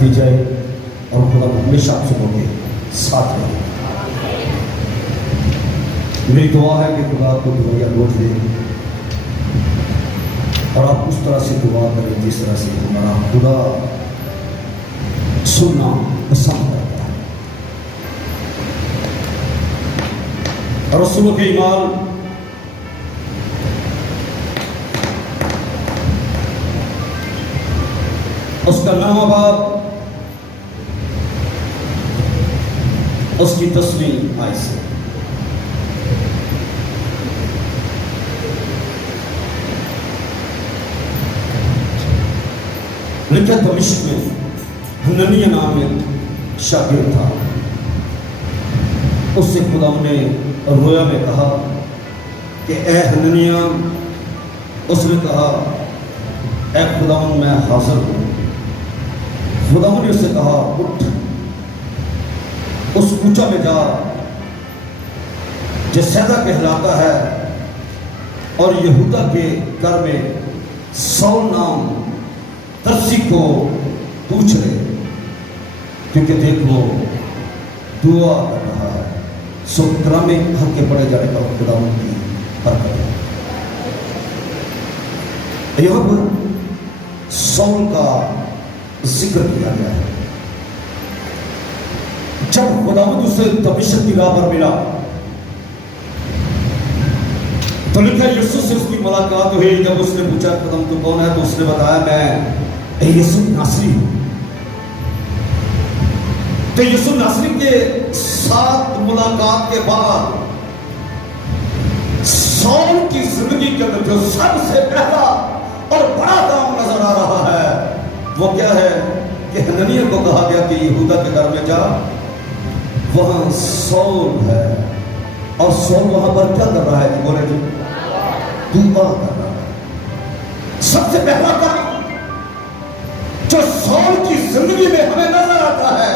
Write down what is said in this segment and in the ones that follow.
दी जाए और खुदा हमेशा आप सबों के साथ रहे। मेरी दुआ है कि खुदा आपको दुआया रोज दे और आप उस तरह से दुआ करें जिस तरह से हमारा खुदा सुनना पसंद करता है। और रसूलों के ईमान उसका नाम बाप उसकी 10वीं आयत से लिखा दमिश्क में हननिया नाम एक शागिर्द था। उससे खुदा ने रोया में कहा कि ए हननिया, उसने कहा ए खुदा मैं हाजिर हूँ। खुदा ने उससे कहा उठ, उस कूचा में जा जो सैदा कहलाता है और यहूदा के घर में सौल नाम तरसी को पूछ ले, क्योंकि देख लो दुआ कर रहा है। सो क्रमिक हक के पड़े जाने पर खुदा उनकी बरकत है। यहाँ पर सौल का जिक्र किया गया है। जब खुदावंद उसे दमिश्क की राह पर मिला तो लिखा यीशु से उसकी मुलाकात हुई। जब उसने पूछा खुदावंद तू कौन है, तो उसने बताया मैं यीशु नासरी हूं। तो यीशु नासरी के साथ मुलाकात के बाद सौल की जिंदगी के अंदर जो सबसे पहला और बड़ा काम नजर आ रहा है वो क्या है कि हननिया को कहा गया कि यहूदा के घर में जा, वहां सौल है और सौल वहां पर क्या कर रहा है कि बोले दुआ कर रहा है। सबसे पहला काम जो सौल की जिंदगी में हमें नजर आता है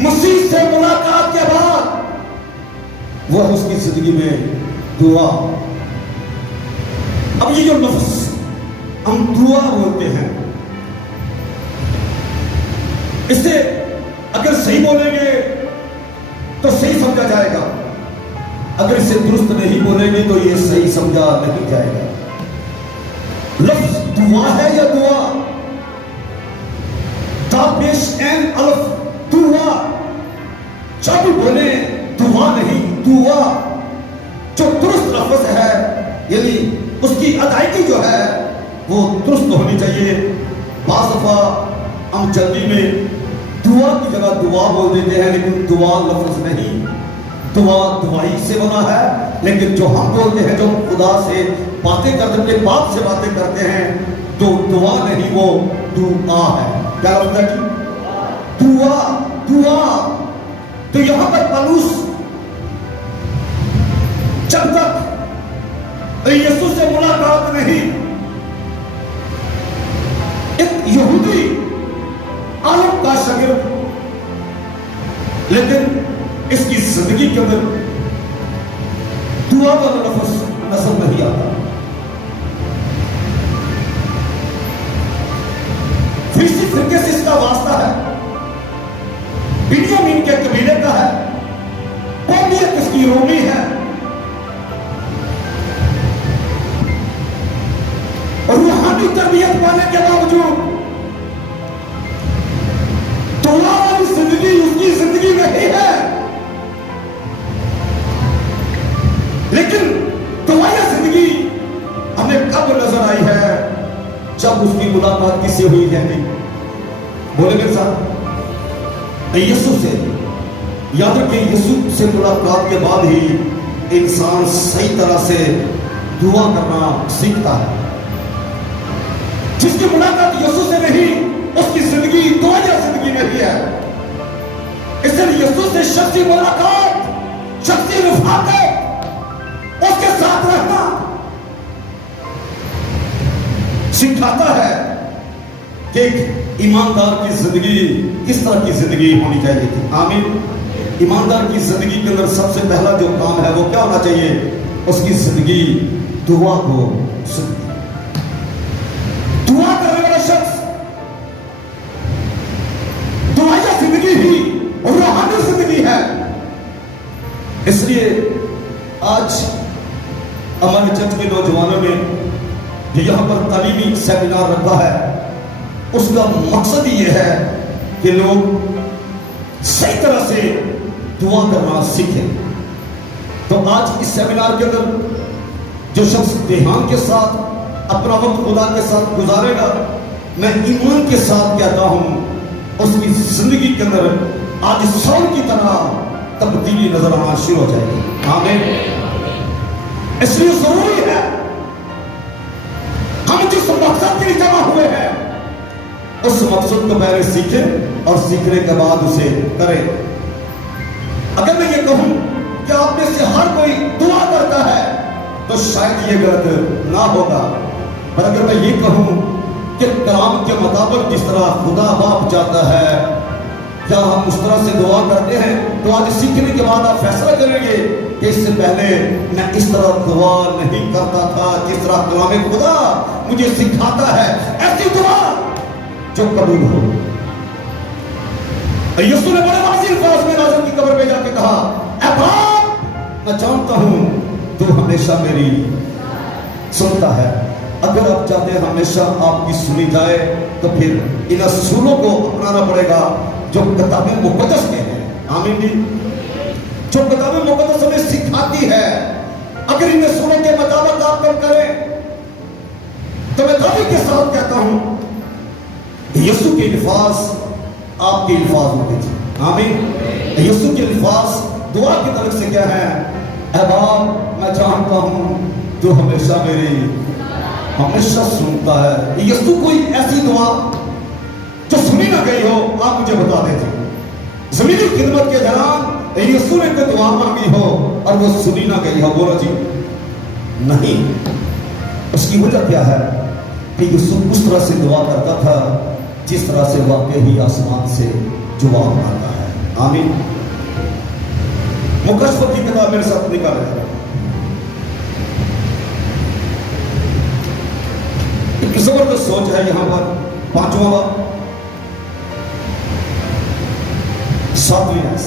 मसीह से मुलाकात के बाद, वह उसकी जिंदगी में दुआ। अब ये जो लफ्ज हम दुआ बोलते हैं, इसे अगर सही बोलेंगे तो सही समझा जाएगा, अगर इसे दुरुस्त नहीं बोलेंगे तो ये सही समझा नहीं जाएगा। लफ्ज दुआ है या दुआ, पेश एन अल्फ दुआ। जब बोले दुआ नहीं दुआ, जो दुरुस्त लफ्ज है यानी उसकी अदायगी जो है वो दुरुस्त होनी चाहिए। बाज़ दफा हम जल्दी में दुआ की जगह दुआ बोल देते हैं, लेकिन दुआ लफ्ज नहीं, दुआ दुआई से बना है। लेकिन जो हम बोलते हैं, जो खुदा से बातें करते हैं, बाप से बातें करते हैं, तो दुआ नहीं वो दुआ है। क्या लफ्ज है? दुआ दुआ। तो यहां पर पौलुस जब तक यीशु से मुलाकात नहीं, एक यहूदी आलम का शागिर्द, लेकिन इसकी जिंदगी के अंदर दुआ वाला लफ्ज नजर नहीं आता। फरीसी फिरके से इसका वास्ता है, बिन्यामीन के कबीले का है, कौमियत इसकी रोमी है, और रूहानी तरबियत पाने के बावजूद दुआ वाली जिंदगी उसकी जिंदगी में ही है। लेकिन दुआया जिंदगी हमें कब नजर आई है? जब उसकी मुलाकात किससे हुई है? बोले मेरे साथ, यीशु से। याद रखिए, यीशु से मुलाकात के बाद ही इंसान सही तरह से दुआ करना सीखता है। जिसकी मुलाकात यीशु से नहीं, उसकी जिंदगी दुआया जिंदगी नहीं है। इसलिए यीशु से शख्सी मुलाकात, शख्सी रफ़ाक़त, उसके साथ रहना सिखाता है कि एक ईमानदार की जिंदगी किस तरह की जिंदगी होनी चाहिए थी। आमीन। ईमानदार की जिंदगी के अंदर सबसे पहला जो काम है वो क्या होना चाहिए? उसकी जिंदगी दुआ को दुआ करने वाला शख्स जिंदगी ही रूहानी जिंदगी है। इसलिए आज हमारे चर्च के नौजवानों ने जो यहाँ पर तालीमी सेमिनार रखा है, उसका मकसद ये है कि लोग सही तरह से दुआ करना सीखें। तो आज इस सेमिनार के अंदर जो शख्स ध्यान के साथ अपना वक्त खुदा के साथ गुजारेगा, मैं ईमान के साथ कहता हूं उसकी जिंदगी के अंदर आज सौर की तरह तब्दीली नजर आना शुरू हो जाएगी। आमीन। इसलिए जरूरी है हम जिस मकसद के लिए जमा हुए हैं उस मकसद को पहले सीखें और सीखने के बाद उसे करें। अगर मैं ये कहूं कि आप में से हर कोई दुआ करता है तो शायद ये गलत ना होगा, पर अगर मैं ये कहूं कि कलाम के मुताबिक जिस तरह खुदा बाप चाहता है, क्या हम उस तरह से दुआ करते हैं? तो आज सीखने के बाद आप फैसला करेंगे कि इससे पहले मैं इस तरह दुआ नहीं करता था जिस तरह कलाम खुदा मुझे सिखाता है, ऐसी दुआ जो कबूल हो। यीशु ने बड़े वाज़ेह अल्फाज में नाज़र की कब्र पे जाके कहा, ऐ बाप, मैं जानता हूं तू हमेशा मेरी सुनता है। अगर आप चाहते हैं हमेशा आपकी सुनी जाए तो फिर इन असूलों को अपनाना पड़ेगा जो किताबें मुकद्दस में है। आमीन जी। जो किताबें मुकद्दस हमें सिखाती है, अगर इन असूलों के मुताबिक आप काम करें तो मैं दावे के साथ कहता हूं यीशु के अल्फाज आपके अल्फाज होंगे। आमीन। यीशु के अल्फाज दुआ की तरफ से क्या है? ऐ बाप, मैं जानता हूं तू हमेशा मेरी हमेशा सुनता है। यीशु कोई ऐसी दुआ जो सुनी ना गई हो आप मुझे बता देते। ज़मीनी खिदमत के दौरान यीशु ने कोई दुआ मांगी हो और वो सुनी ना गई हो, बोलो जी नहीं। उसकी वजह क्या है कि यीशु उस तरह से दुआ करता था जिस तरह से वाकई ही आसमान से जवाब आता है। आमीन। मुकद्दस की किताब मेरे साथ निकाले एक जबरदस्त सोच है यहां पर। पांचवा बाब 7वीं आयत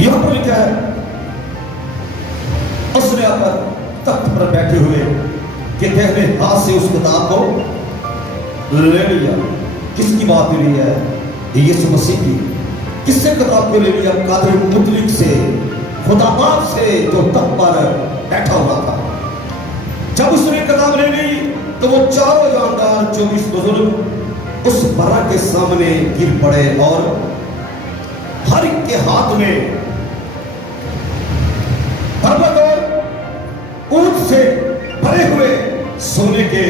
यहां पर लिखा है, उसने आकर तख्त पर बैठे हुए कि कहने हाथ से उस किताब को ले लिया। किसकी बात हो रही है? यीशु मसीह की। किससे किताब को ले लिया? कादिर मुतलिक से, खुदा बाप से जो तख्त पर बैठा हुआ था। जब उसने किताब ले ली तो वो चारों जानदार 24 बुजुर्ग उस बरा के सामने गिर पड़े और हर एक के हाथ में पर्वत और ऊंट से भरे हुए सोने के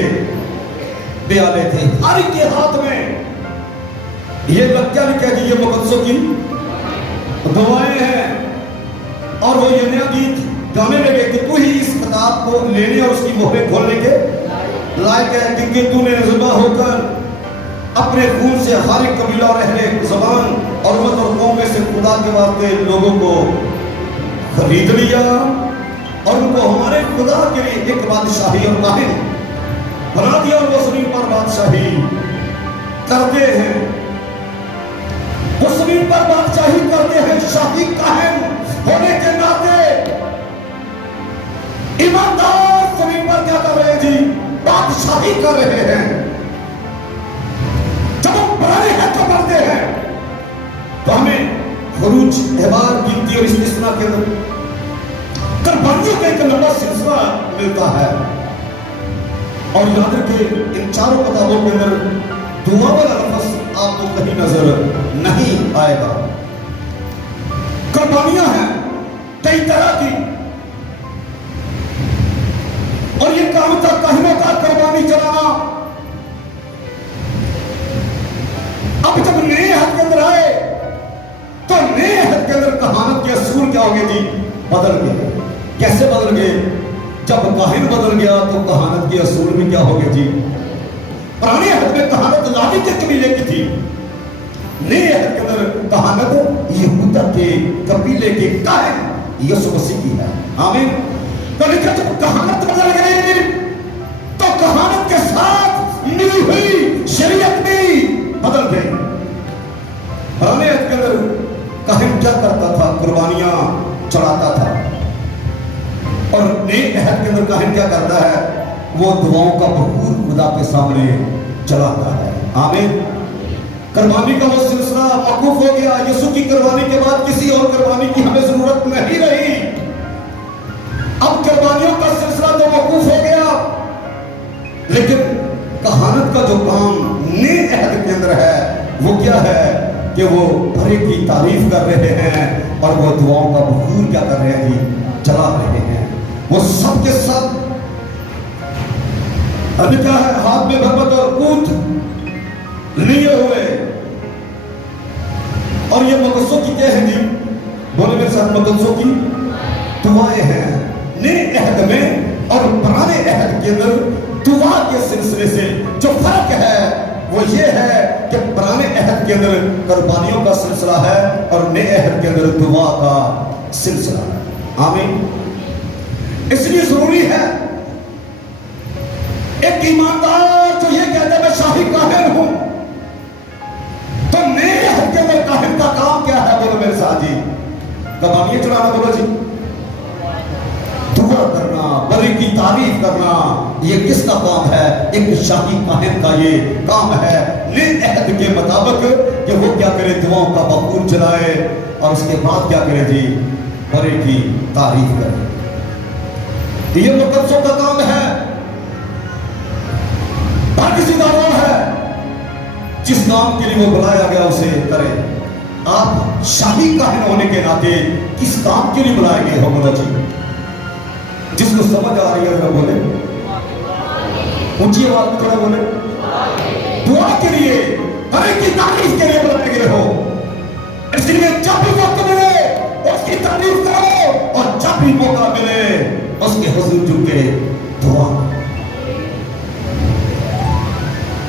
प्याले थे। हर एक के हाथ में ये क्या लिखा है कि ये मुकद्दसों की दुआएं हैं। और वो ये नया गीत गाने लगे कि तू ही इस किताब को लेने और उसकी मोहरें खोलने के लायक है, क्योंकि तूने ज़िंदा होकर अपने खून से हर एक कबीला और अहले ज़बान और उम्मत और कौम में से खुदा के वास्ते लोगों को खरीद लिया और उनको हमारे खुदा के लिए एक बादशाही और काहिल बना दिया और वो ज़मीन पर बादशाही करते हैं। वो ज़मीन पर बादशाही करते हैं। शाही काहिल होने के नाते ईमानदार ज़मीन पर क्या कर रहे हैं जी? बादशाही कर रहे हैं। जब हम पुराने हक करते हैं तो हमें खरूज, एहबार, गिनती और इस्तिस्ना के अंदर कुर्बानियों का एक लंबा सिलसिला मिलता है। और याद रखें इन चारों किताबों के अंदर दुआ वाला लफ्ज़ आपको कहीं नजर नहीं आएगा। कुर्बानियां हैं कई तरह की और ये काम था काहिनों का कुर्बानी चलाना। अब जब नए हद के अंदर आए तो नए हद के अंदर कहानत के असूल क्या हो गए जी? बदल गए। कैसे बदल गए? जब काहिन बदल गया तो कहानत के असूल भी क्या हो गए जी? पुराने हद में कहानत लावी के कबीले की थी, नए हद के अंदर कहानत यहूदा के कबीले के काहिन यीशु मसीह की है। आमीन। तो लिखा जब कहानत बदल गई तो कहानत के साथ मिली हुई शरीयत भी बदल गई। पुराने अहद के अंदर काहिन क्या करता था? कुर्बानियां चढ़ाता था। और नए अहद के अंदर काहिन क्या करता है? वो दुआओं का भरपूर खुदा के सामने चलाता है। आमीन। कुर्बानी का वो सिलसिला मौकूफ हो गया। यीशु की कुर्बानी के बाद किसी और कुर्बानी की हमें जरूरत नहीं रही। अब कुर्बानियों का सिलसिला तो मौकूफ हो गया, लेकिन कहानत का जो काम नए अहद के अंदर है वो क्या है कि वो भरे की तारीफ कर रहे हैं और वो दुआओं का भरपूर क्या कर रहे हैं जी? चला रहे हैं। वो सब के सब अभी क्या है? हाथ में भरबत और कूद लिए हुए। और ये मुकद्दसों की क्या है जी? बोले मेरे साथ, मुकद्दसों की दुआएं हैं। नए अहद में और पुराने अहद के अंदर दुआ के सिलसिले से जो फर्क है वो ये है कि पुराने अहद के अंदर कुर्बानियों का सिलसिला है और नए अहद के अंदर दुआ का सिलसिला है। आमीन। इसलिए जरूरी है एक ईमानदार जो ये कहता है मैं शाही काहिन हूं, तो नए अहद के अंदर काहिन का काम क्या है? बोलो मेरे साथ जी, कुर्बानियां चढ़ाना। बोलो जी, दुआ करना, बलि की तारीफ करना, ये किसका काम है? एक शाही काहिन का ये काम है। नए अहद के मुताबिक कि वो क्या करे? दुआओं का बखूर चलाए और उसके बाद क्या करे जी? बलि की तारीफ करे। ये मुकद्दसों का काम है। किसी का काम है, जिस काम के लिए वो बुलाया गया उसे करे। आप शाही काहिन होने के नाते किस काम के लिए बुलाए गए हो? बोलो जी, जिसको समझ आ रही है जरा बोले, ऊंची आवाज में थोड़ा बोले। दुआ के लिए, हर एक की तारीफ के लिए बुलाए गए हो। इसलिए जब भी वक्त मिले उसकी तारीफ करो और जब भी मौका मिले उसके हुजूर झुक के दुआ।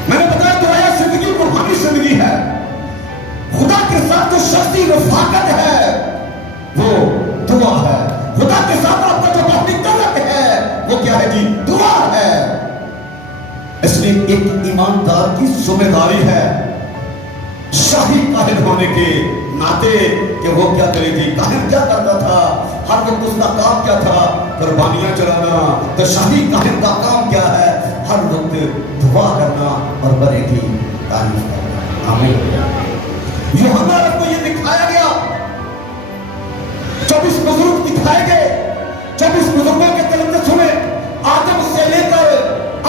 मैंने बताया दुआ जिंदगी रूहानी जिंदगी है। खुदा के साथ जो शख्सी रफाकत है वो दुआ है। खुदा के साथ आपका जो बाहरी तलक है वो क्या है जी? दुआ है। इसलिए एक ईमानदार की जिम्मेदारी है शाही काहिन होने के नाते कि वो क्या करेगी? काहिन क्या करता था? हर वक्त उसका काम क्या था? कुर्बानियां चढ़ाना। तो शाही काहिन का काम क्या है? हर वक्त दुआ करना और बड़े की तारीफ करना। आमीन। यूहन्ना को ये दिखाया गया, 24 बुजुर्ग दिखाए गए। 24 बुजुर्गों के तलक सुने, आदम से लेकर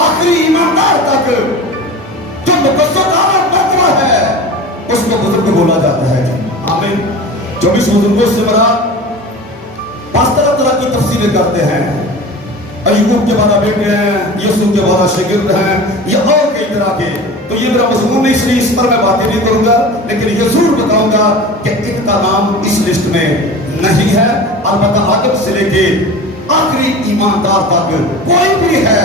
आखिरी ईमानदार तक जो मुकद्दसों का मर्तबा है उसको बुजुर्ग बोला जाता है। आमीन। 24 बुजुर्गों से बड़ा 5 तरह की तफसीरें करते हैं। अय्यूब के बारे बेटे हैं, यूसुफ के बारे शागिर्द हैं, या और कई तरह के। तो ये मेरा मजमून नहीं, इसलिए इस पर मैं बातें नहीं करूंगा, लेकिन ये जरूर बताऊंगा कि इनका नाम इस लिस्ट में नहीं है। अलबत्ता आदम से लेके आखिरी ईमानदार तक कोई भी है,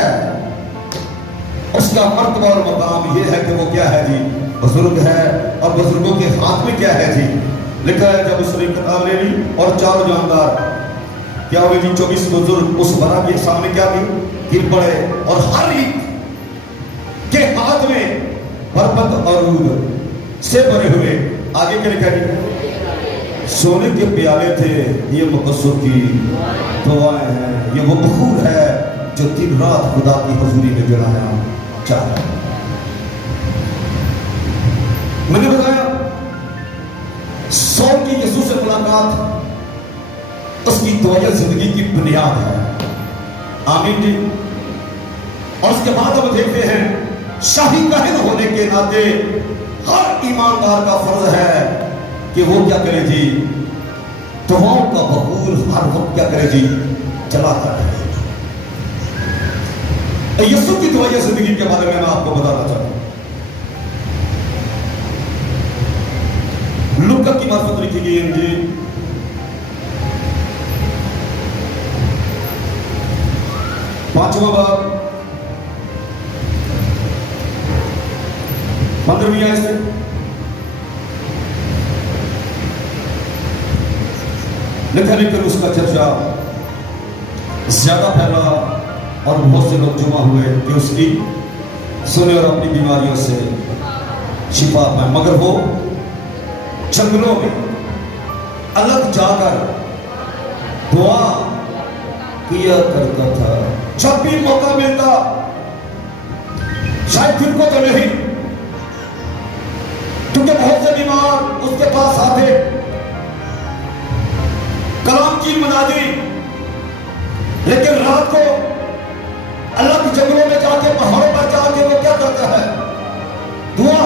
उसका मर्तबा और मकाम ये है कि वो क्या है जी? बुजुर्ग है। और बुजुर्गों के हाथ में क्या है जी? लिखा है जब उसने किताब ले ली और 4 जानदार क्या हुए जी? 24 बुजुर्ग उस बरा के सामने क्या गिर पड़े और हर एक के हाथ में बरबत और दूध से भरे हुए। आगे क्या लिखा जी? सोने के प्याले थे, ये मुकद्दसों की दुआएं हैं। ये वो बखूर है जो दिन रात खुदा की हुजूरी में जलाया चाहता है। मैंने बताया सौल की यीशु से मुलाकात उसकी दुआ जिंदगी की बुनियाद है। आमीन जी। और उसके बाद हम देखते हैं शाही काहिन होने के नाते हर ईमानदार का फर्ज है कि वो क्या करे जी? दुआओं का बखूर हर वक्त क्या करे जी? चलाता रहे। यीशु की दुआ जिंदगी के बारे में मैं आपको बताना चाहता हूं। लूका की मार्फत लिखी गई इंजील 5वां बाब 15वीं आयत से लिखा, लेकिन उसका चर्चा ज्यादा फैला और बहुत से लोग जमा हुए कि उसकी सुने और अपनी बीमारियों से शिफा पाए। मगर वो जंगलों में अलग जाकर दुआ किया करता था। जब भी मौका मिलता, शायद दिन को तो नहीं, क्योंकि बहुत से बीमार उसके पास आते, कलाम की मनादी, लेकिन रात को अलग जंगलों में जाके, पहाड़ों पर जाके वो क्या करता है? दुआ।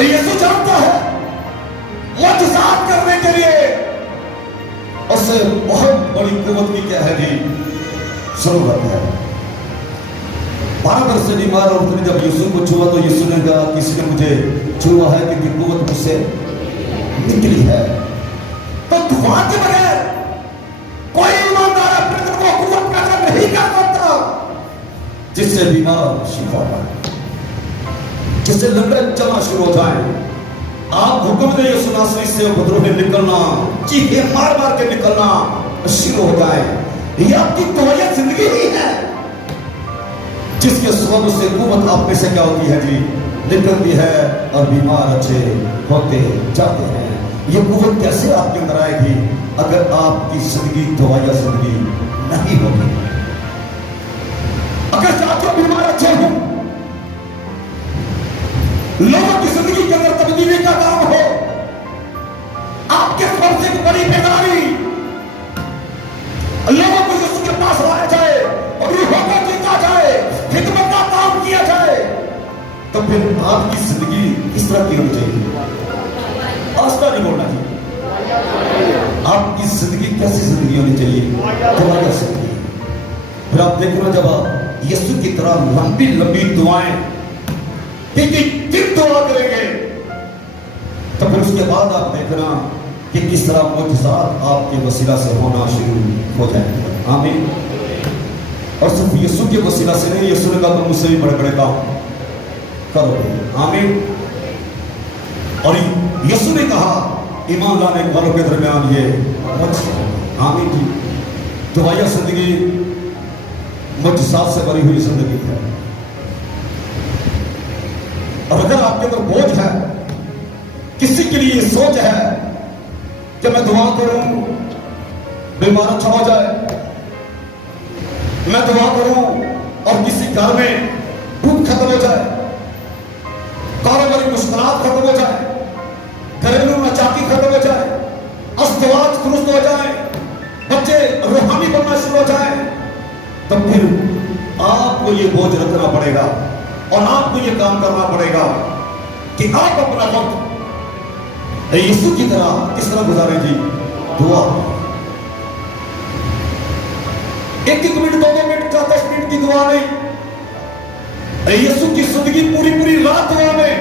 यीशु जानता है मुआजिज़ात करने के लिए उससे बहुत बड़ी कुव्वत की क्या है जी जरूरत है। 12 वर्ष से बीमार औरत ने जब यीशु को छुआ तो यीशु ने कहा, किसी ने मुझे छुआ है क्योंकि कुव्वत मुझसे निकली है। तो दुआ के बगैर कोई ईमानदार अपने को कुव्वत पैदा नहीं कर सकता, जिससे बीमार शिफा पाए, जिससे लंगड़े चलना शुरू हो जाए। आप हुक्म दे यीशु नासरी से उपद्रव में निकलना, चीखे मार मार के निकलना शुरू हो जाए। ये आपकी तोयत जिंदगी ही है, जिसके स्वभाव से कुव्वत आप में से क्या होती है जी निकलती है और बीमार अच्छे होते जाते हैं। ये कुव्वत कैसे आपके अंदर आएगी अगर आपकी जिंदगी दवाइया जिंदगी नहीं होगी? अगर चाहते बीमार अच्छे हो, लोगों की जिंदगी के अंदर तब्दीली का काम हो, आपके फर्ज एक बड़ी बेदारी, लोगों को यीशु के पास लाया जाए और रूहों को जीता जाए, खिदमत का काम किया जाए, तो फिर आपकी जिंदगी किस तरह की होनी चाहिए? आस्था नहीं बोलना चाहिए। आपकी जिंदगी कैसी जिंदगी होनी चाहिए? तुम्हारी जिंदगी। फिर आप देखो, जब आप यीशु की तरह लंबी लंबी दुआएं दुआ करेंगे, तो फिर उसके बाद आप देखना कि किस तरह मुआजिज़ात आपके वसीला से होना शुरू हो जाएंगे। आमीन। और सिर्फ यीशु के वसीला से नहीं, यीशु ने कहा तुम मुझसे भी बड़े बड़े काम करोगे। आमीन। और यीशु ने कहा ईमान लाने वालों के दरमियान ये मुआजिज़ात। आमीन जी। दुआया जिंदगी मुआजिज़ात से भरी हुई जिंदगी है। और अगर आपके अंदर बोझ है, किसी के लिए सोच है कि मैं दुआ करूं बीमार अच्छा हो जाए, मैं दुआ करूं और किसी घर में भूख खत्म हो जाए, कारोबारी मुश्किलात खत्म हो जाए, घरेलू नाचाकी खत्म हो जाए, अस्तवाज दुरुस्त हो जाए, बच्चे रूहानी बनना शुरू हो जाए, तो फिर आपको ये बोझ रखना पड़ेगा और आपको ये काम करना पड़ेगा कि आप अपना वक्त यीशु की तरह किस तरह गुजारें जी? दुआ। 1-1 मिनट, 2-2 मिनट, 10 मिनट की दुआ नहीं, यीशु की जिंदगी पूरी पूरी रात दुआ में,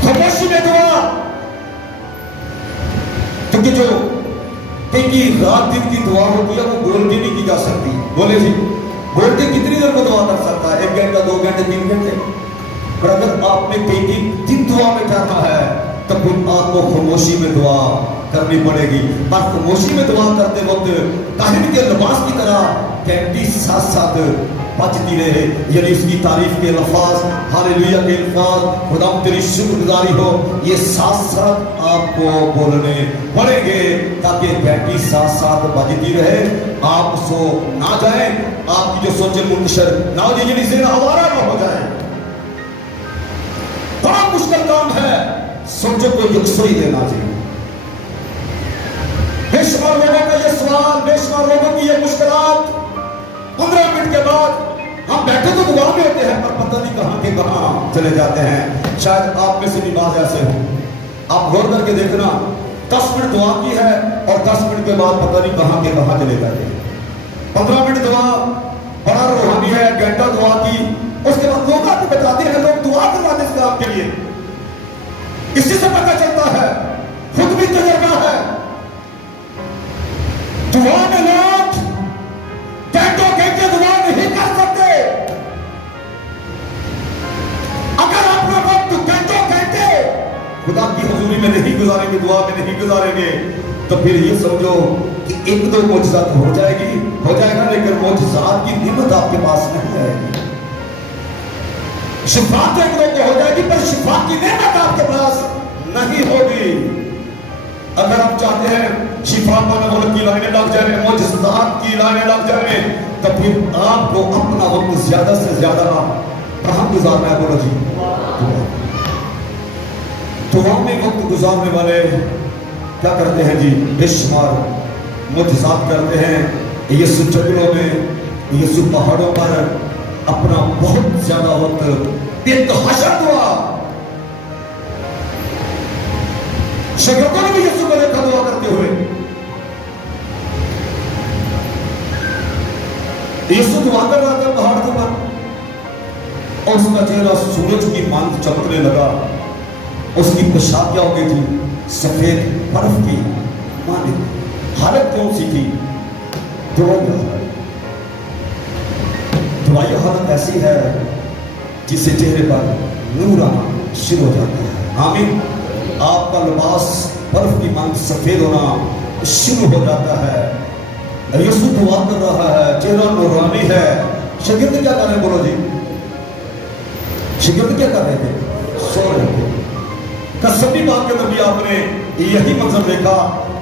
खामोशी में दुआ। क्योंकि जो कहीं रात दिन की दुआ होती है वो बोल भी नहीं की जा सकती। बोले जी, बोलते कितनी देर को दुआ कर सकता है? 1 घंटा, 2 घंटे, 3 घंटे। पर अगर आपने कई दिन दुआ में जाना है तो फिर आपको खामोशी में दुआ करनी पड़ेगी। पर खामोशी में दुआ करते वक्त काहिन के लिबास की तरह घंटी साथ साथ बजती रहे, यानी उसकी तारीफ के अल्फाज, हालेलुया के अल्फाज, खुदा तेरी शुक्रगुजारी हो, ये साथ साथ आपको बोलने पड़ेंगे ताकि घंटी साथ साथ बजती रहे, आप सो ना जाए, आपकी जो सोचे मुंतशर ना हो जाए, यानी आवारा ना हो जाए। बड़ा मुश्किल काम है सोचो को यकसुई देना चाहिए। बेशुमार लोगों का ये सवाल, बेशुमार लोगों की ये मुश्किलात, 15 मिनट के बाद हम बैठे तो दुआ में होते हैं पर पता नहीं कहां के कहां चले जाते हैं। शायद आप में से भी बात ऐसे हो, आप गौर करके देखना, 10 मिनट दुआ की है और 10 मिनट के बाद पता नहीं कहां के कहां चले गए। 15 मिनट दुआ बड़ा रूहानी है, घंटा दुआ की, उसके बाद लोग आपको बताते हैं, लोग दुआ करवाते इस काम के लिए। इसी से पता चलता है, खुद भी तजुर्बा है, दुआ में लोग घंटों घंटे दुआ नहीं कर सकते। अगर अपना वक्त घंटों घंटे खुदा की हुजूरी में नहीं गुजारेंगे, दुआ में नहीं गुजारेंगे, तो फिर ये समझो कि एक दो मुआजिज़ा तो हो जाएगा, लेकिन मुआजिज़ात की नियमत आपके पास नहीं आएगी। शिफा तो एक दो को हो जाएगी, पर शिफा की नियमत आपके पास नहीं होगी। अगर आप चाहते हैं शिफा पाने की लाइनें लग जाए, मुआजिज़ात की लाइनें लग जाए, तो फिर आपको अपना वक्त ज्यादा से ज्यादा कहां गुजारना है? बोलो जी, दुआ में वक्त गुजारने वाले क्या करते हैं जी? बेशुमार मुआजिज़ात करते हैं। यीशु जंगलों में, यीशु पहाड़ों पर अपना बहुत ज्यादा वक्त बेतहाशा दुआ, शागिर्दों ने भी यीशु को देखा दुआ करते हुए। यीशु दुआ कर रहा था पहाड़ के ऊपर, और उसका चेहरा सूरज की मांग चमकने लगा। उसकी पेशाब क्या हो गई थी? सफेद बर्फ की माने। हालत कौन सी थी? दवाई हालत ऐसी है जिससे चेहरे पर नूर आना शुरू हो जाता है। आमीन। आपका लिबास बर्फ की मांग सफेद होना शुरू हो जाता है। यीशु दुआ कर रहा है, चेहरा नूरानी है। शागिर्द क्या कर रहे हैं? बोलो जी, शागिर्द क्या कर रहे थे? सो रहे थे। कसमी बात के अंदर भी आपने यही मंजर देखा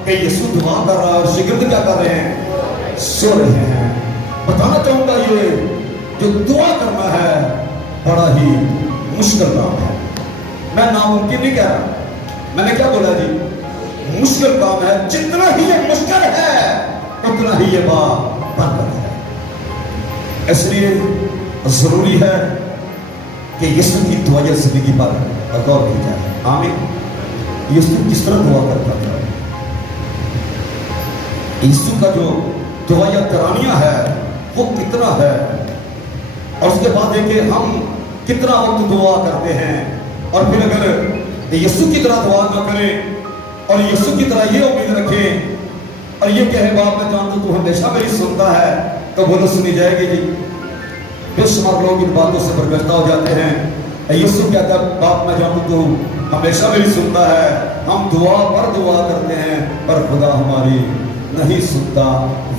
कि यीशु दुआ कर रहा है और शागिर्द क्या कर रहे हैं? सो रहे हैं। बताना चाहूंगा, ये जो दुआ करना है बड़ा ही मुश्किल काम है। मैं नामुमकिन नहीं कह रहा, मैंने क्या बोला जी? मुश्किल काम है। जितना ही ये मुश्किल है उतना ही ये बरकत है। इसलिए जरूरी है कि यीशु की दुआ जिंदगी पर गौर की जाए। आमीन। यीशु किस तरह दुआ करता था? यीशु का जो दुआ तरानियां है वो कितना है, और उसके बाद देखिए हम कितना वक्त दुआ करते हैं। और फिर अगर यीशु की तरह दुआ ना करें और यीशु की तरह ये उम्मीद रखें और ये कहे बाप मैं जानता तू हमेशा मेरी सुनता है, तो बोलो सुनी जाएगी जी। बेशुमार लोग इन बातों से बरगश्ता हो जाते हैं। यीशु कहता है बाप मैं जानता तू हमेशा मेरी सुनता है। हम दुआ पर दुआ करते हैं पर खुदा हमारी नहीं सुनता।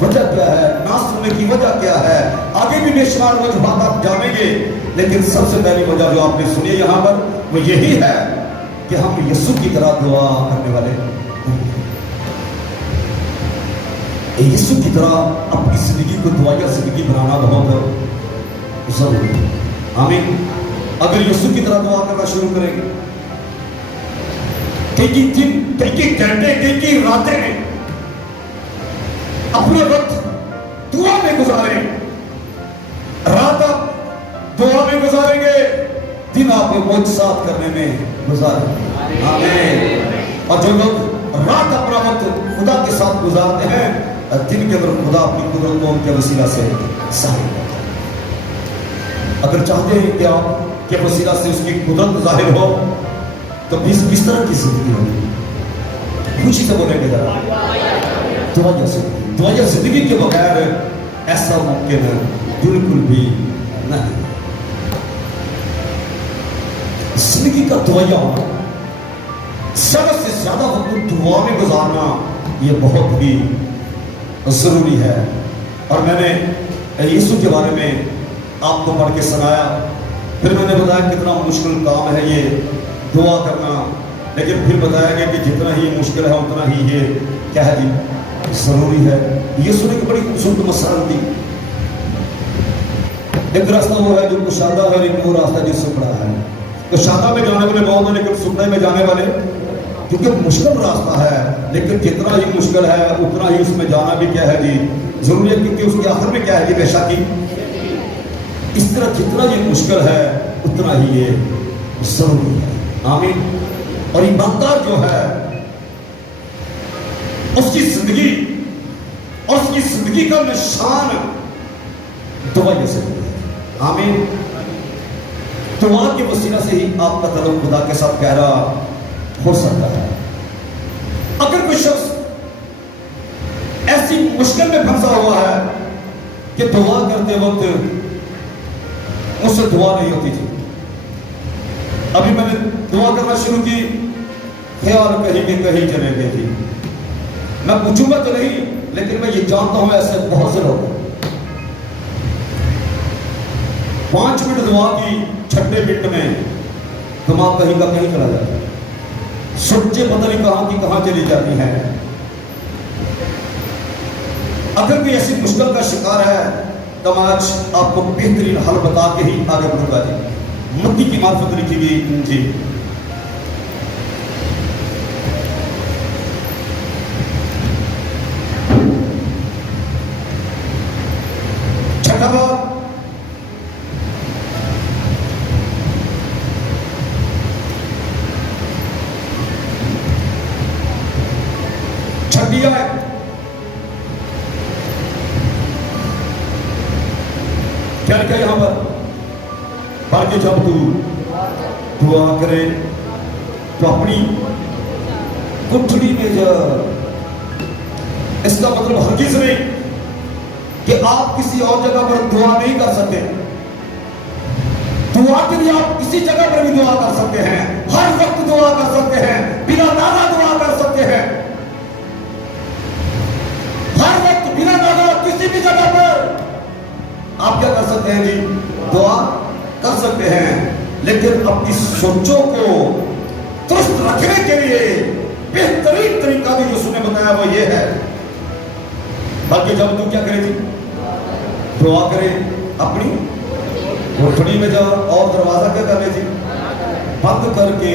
वजह क्या है? ना सुनने की वजह क्या है? आगे भी बेशुमार वजूहात आप जानेंगे, लेकिन सबसे पहली वजह जो आपने सुनी यहां पर वो यही है कि हम यीशु की तरह दुआ करने वाले, यीशु की तरह अपनी जिंदगी को दुआया जिंदगी बनाना बहुत जरूरी है। आमीन। अगर यीशु की तरह दुआ करना शुरू करेंगे, कई दिन, कई घंटे, कई रातें अपना वक्त दुआ में गुजारें, रात आप दुआ में गुजारेंगे, दिन आप मुआजिज़ात करने में गुजारेंगे। आमीन। और जो लोग रात अपना वक्त खुदा के साथ गुजारते हैं, दिन के अंदर खुदा अपनी कुदरत को उनके वसीला से जाहिर करता है। अगर चाहते हैं कि आप के वसीला से उसकी कुदरत जाहिर हो, तो किस तरह की जिंदगी होगी? खुशी से बोलेंगे जरा, दुआया जिंदगी के बगैर ऐसा मुमकिन है बिल्कुल भी नहीं। जिंदगी का दुआया होना, ज्यादा से ज्यादा वक्त दुआ में गुजारना, ये बहुत ही जरूरी है। और मैंने यीशु के बारे में आपको पढ़ के सुनाया, फिर मैंने बताया कितना मुश्किल काम है ये दुआ करना, लेकिन फिर बताया गया कि जितना ही मुश्किल है उतना ही ये क्या है जी जरूरी है। यीशु ने बड़ी खूबसूरत मसाल दी। एक रास्ता वो है जो कुशादा है, एक वो रास्ता जो सुपड़ा है। कुशादा में जाने वाले बहुत हैं, लेकिन सुपड़े में जाने वाले, क्योंकि मुश्किल रास्ता है, लेकिन जितना ही मुश्किल है उतना ही उसमें जाना भी क्या है जी जरूरी है, क्योंकि उसके आखिर में क्या है जी बेशकी। इस तरह जितना ये मुश्किल है उतना ही ये जरूरी है। आमीन। और ईमानदार जो है उसकी जिंदगी और उसकी जिंदगी का निशान दुआ से है। आमीन। दुआ के वसीला से ही आपका तल्लुक खुदा के साथ गहरा हो सकता है। अगर कोई शख्स ऐसी मुश्किल में फंसा हुआ है कि दुआ करते वक्त मुझसे दुआ नहीं होती थी, अभी मैंने दुआ करना शुरू की ख्याल कहीं के कहीं चले गए थी। मैं पूछूंगा तो नहीं, लेकिन मैं ये जानता हूं ऐसे बहुत से लोग 5 मिनट दुआ की 6 मिनट में दिमाग कहीं का कहीं चला जाता है, सोचे पता नहीं कहां की कहां चली जाती है। अगर कोई ऐसी मुश्किल का शिकार है तो मैं आज आपको बेहतरीन हल बता के ही आगे बढ़ूंगा जी। मत्ती की मार्फत लिखी गई जी। छठा बाब, छठी आयत। क्या लिखा यहां पर? बाकी जब तू दुआ करे तो अपनी कुठड़ी में जा। इसका मतलब हरगिज नहीं कि आप किसी और जगह पर दुआ नहीं कर सकते। दुआ के लिए आप किसी जगह पर भी दुआ कर सकते हैं, हर वक्त दुआ कर सकते हैं, बिना नागा दुआ कर सकते हैं, हर वक्त बिना नागा किसी भी जगह पर आप क्या कर सकते हैं जी? दुआ कर सकते हैं। लेकिन अपनी सोचों को दुरुस्त रखने के लिए बेहतरीन तरीका भी यीशु ने बताया वो ये है। बल्कि जब तू क्या करे जी? दुआ करे अपनी घुटनी में जाओ और दरवाजा क्या कर ले जी? बंद करके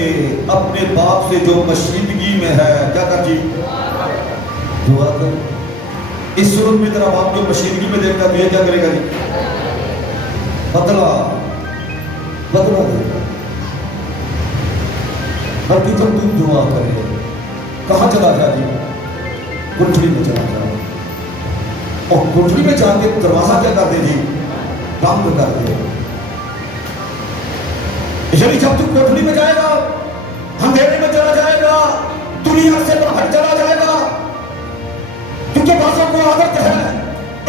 अपने बाप से जो मशीदगी में है क्या कर जी? दुआ कर। इस सूरत में तेरा बाप जो मशीदगी में देखता तो ये क्या करेगा जी? बदला बदला देगा। बल्कि जब तू दुआ करे कहां चला जा जी? गुठड़ी में चला जा, और गुठड़ी में जाके दरवाजा क्या कर दे जी? बंद कर दे। यदि जब तू कोठरी में जाएगा, अंधेरे में चला जाएगा, दुनिया से बाहर चला जाएगा, क्योंकि बाजों को आदत है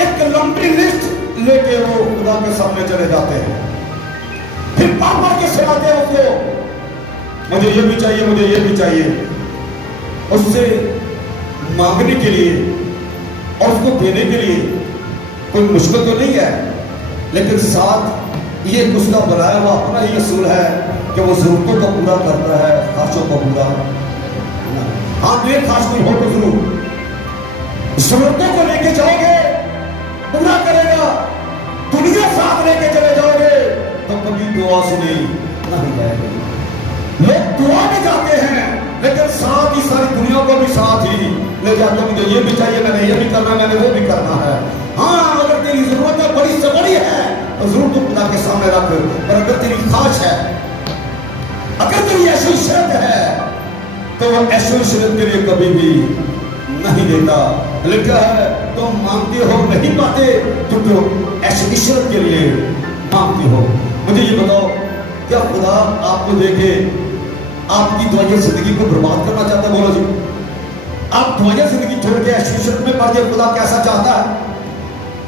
एक लंबी लिस्ट लेके वो खुदा के सामने चले जाते हैं, फिर पापा के सुनाते हैं उसको, मुझे ये भी चाहिए, मुझे ये भी चाहिए। उससे मांगने के लिए और उसको देने के लिए कोई मुश्किल तो नहीं है, लेकिन साथ ये उसका बनाया हुआ अपना ही असूल है कि वो जरूरतों को पूरा करता है, ख्वाहिशों को पूरा। हाँ, मेरे खास कोई हो तो जरूर जरूरतों को लेके जाओगे पूरा करेगा, दुनिया साथ लेके चले जाओगे तो कभी दुआ सुनी नहीं जाएगी। लोग दुआ में जाते हैं लेकिन साथ ही सारी दुनिया को भी साथ ही ले जाते हैं। मुझे ये भी चाहिए, मैंने ये भी करना है, मैंने वो भी करना है। हाँ, अगर तेरी जरूरत बड़ी से बड़ी है तो जरूर तू खुदा के सामने रख, पर अगर तेरी ख्वाहिश है, अगर तेरी ऐसी शर्त है तो वो ऐसी शर्त के लिए कभी भी नहीं देता। लिखा है तुम मांगते हो नहीं पाते, तुम तो ऐसी इशरत के लिए मांगते हो। मुझे ये बताओ, क्या खुदा आपको देखे आपकी दुआएं जिंदगी को बर्बाद करना चाहता है? बोलो जी, आप दुआएं जिंदगी छोड़ के ऐसी इशरत में पड़ जाए, खुदा कैसा चाहता है?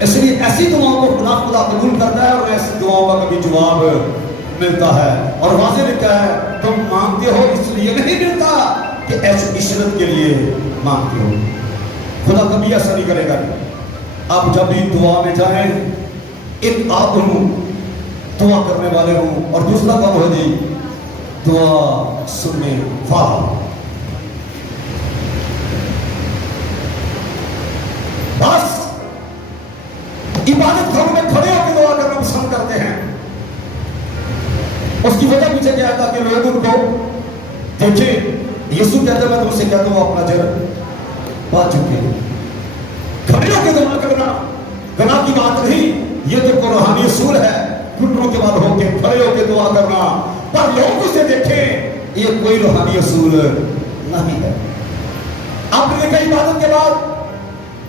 इसलिए ऐसी दुआओं को खुदा कबूल करता है और ऐसी दुआओं का कभी जवाब मिलता है। और वाज़ेह लिखा है तुम मांगते हो इसलिए नहीं मिलता कि ऐसी इशरत के लिए मांगते हो। खुदा कभी ऐसा नहीं करेगा। आप जब भी दुआ में जाएं, एक आप हूं दुआ करने वाले हूं, और दूसरा कब हो जी? दुआ सुनने वाला। बस इबादत घरों में खड़े होकर दुआ करना पसंद करते हैं। उसकी वजह पीछे क्या है? ताकि लोग उनको देखें। यीशु कहता है मैं तुमसे कहता हूं अपना जर पा चुके। खड़े होकर दुआ करना गुनाह की बात नहीं, ये तो रूहानी असूल है। घुटनों के बाद होकर खड़े होकर दुआ करना, पर लोग उसे देखें, ये कोई रूहानी असूल नहीं है। आपने देखा इबादत के बाद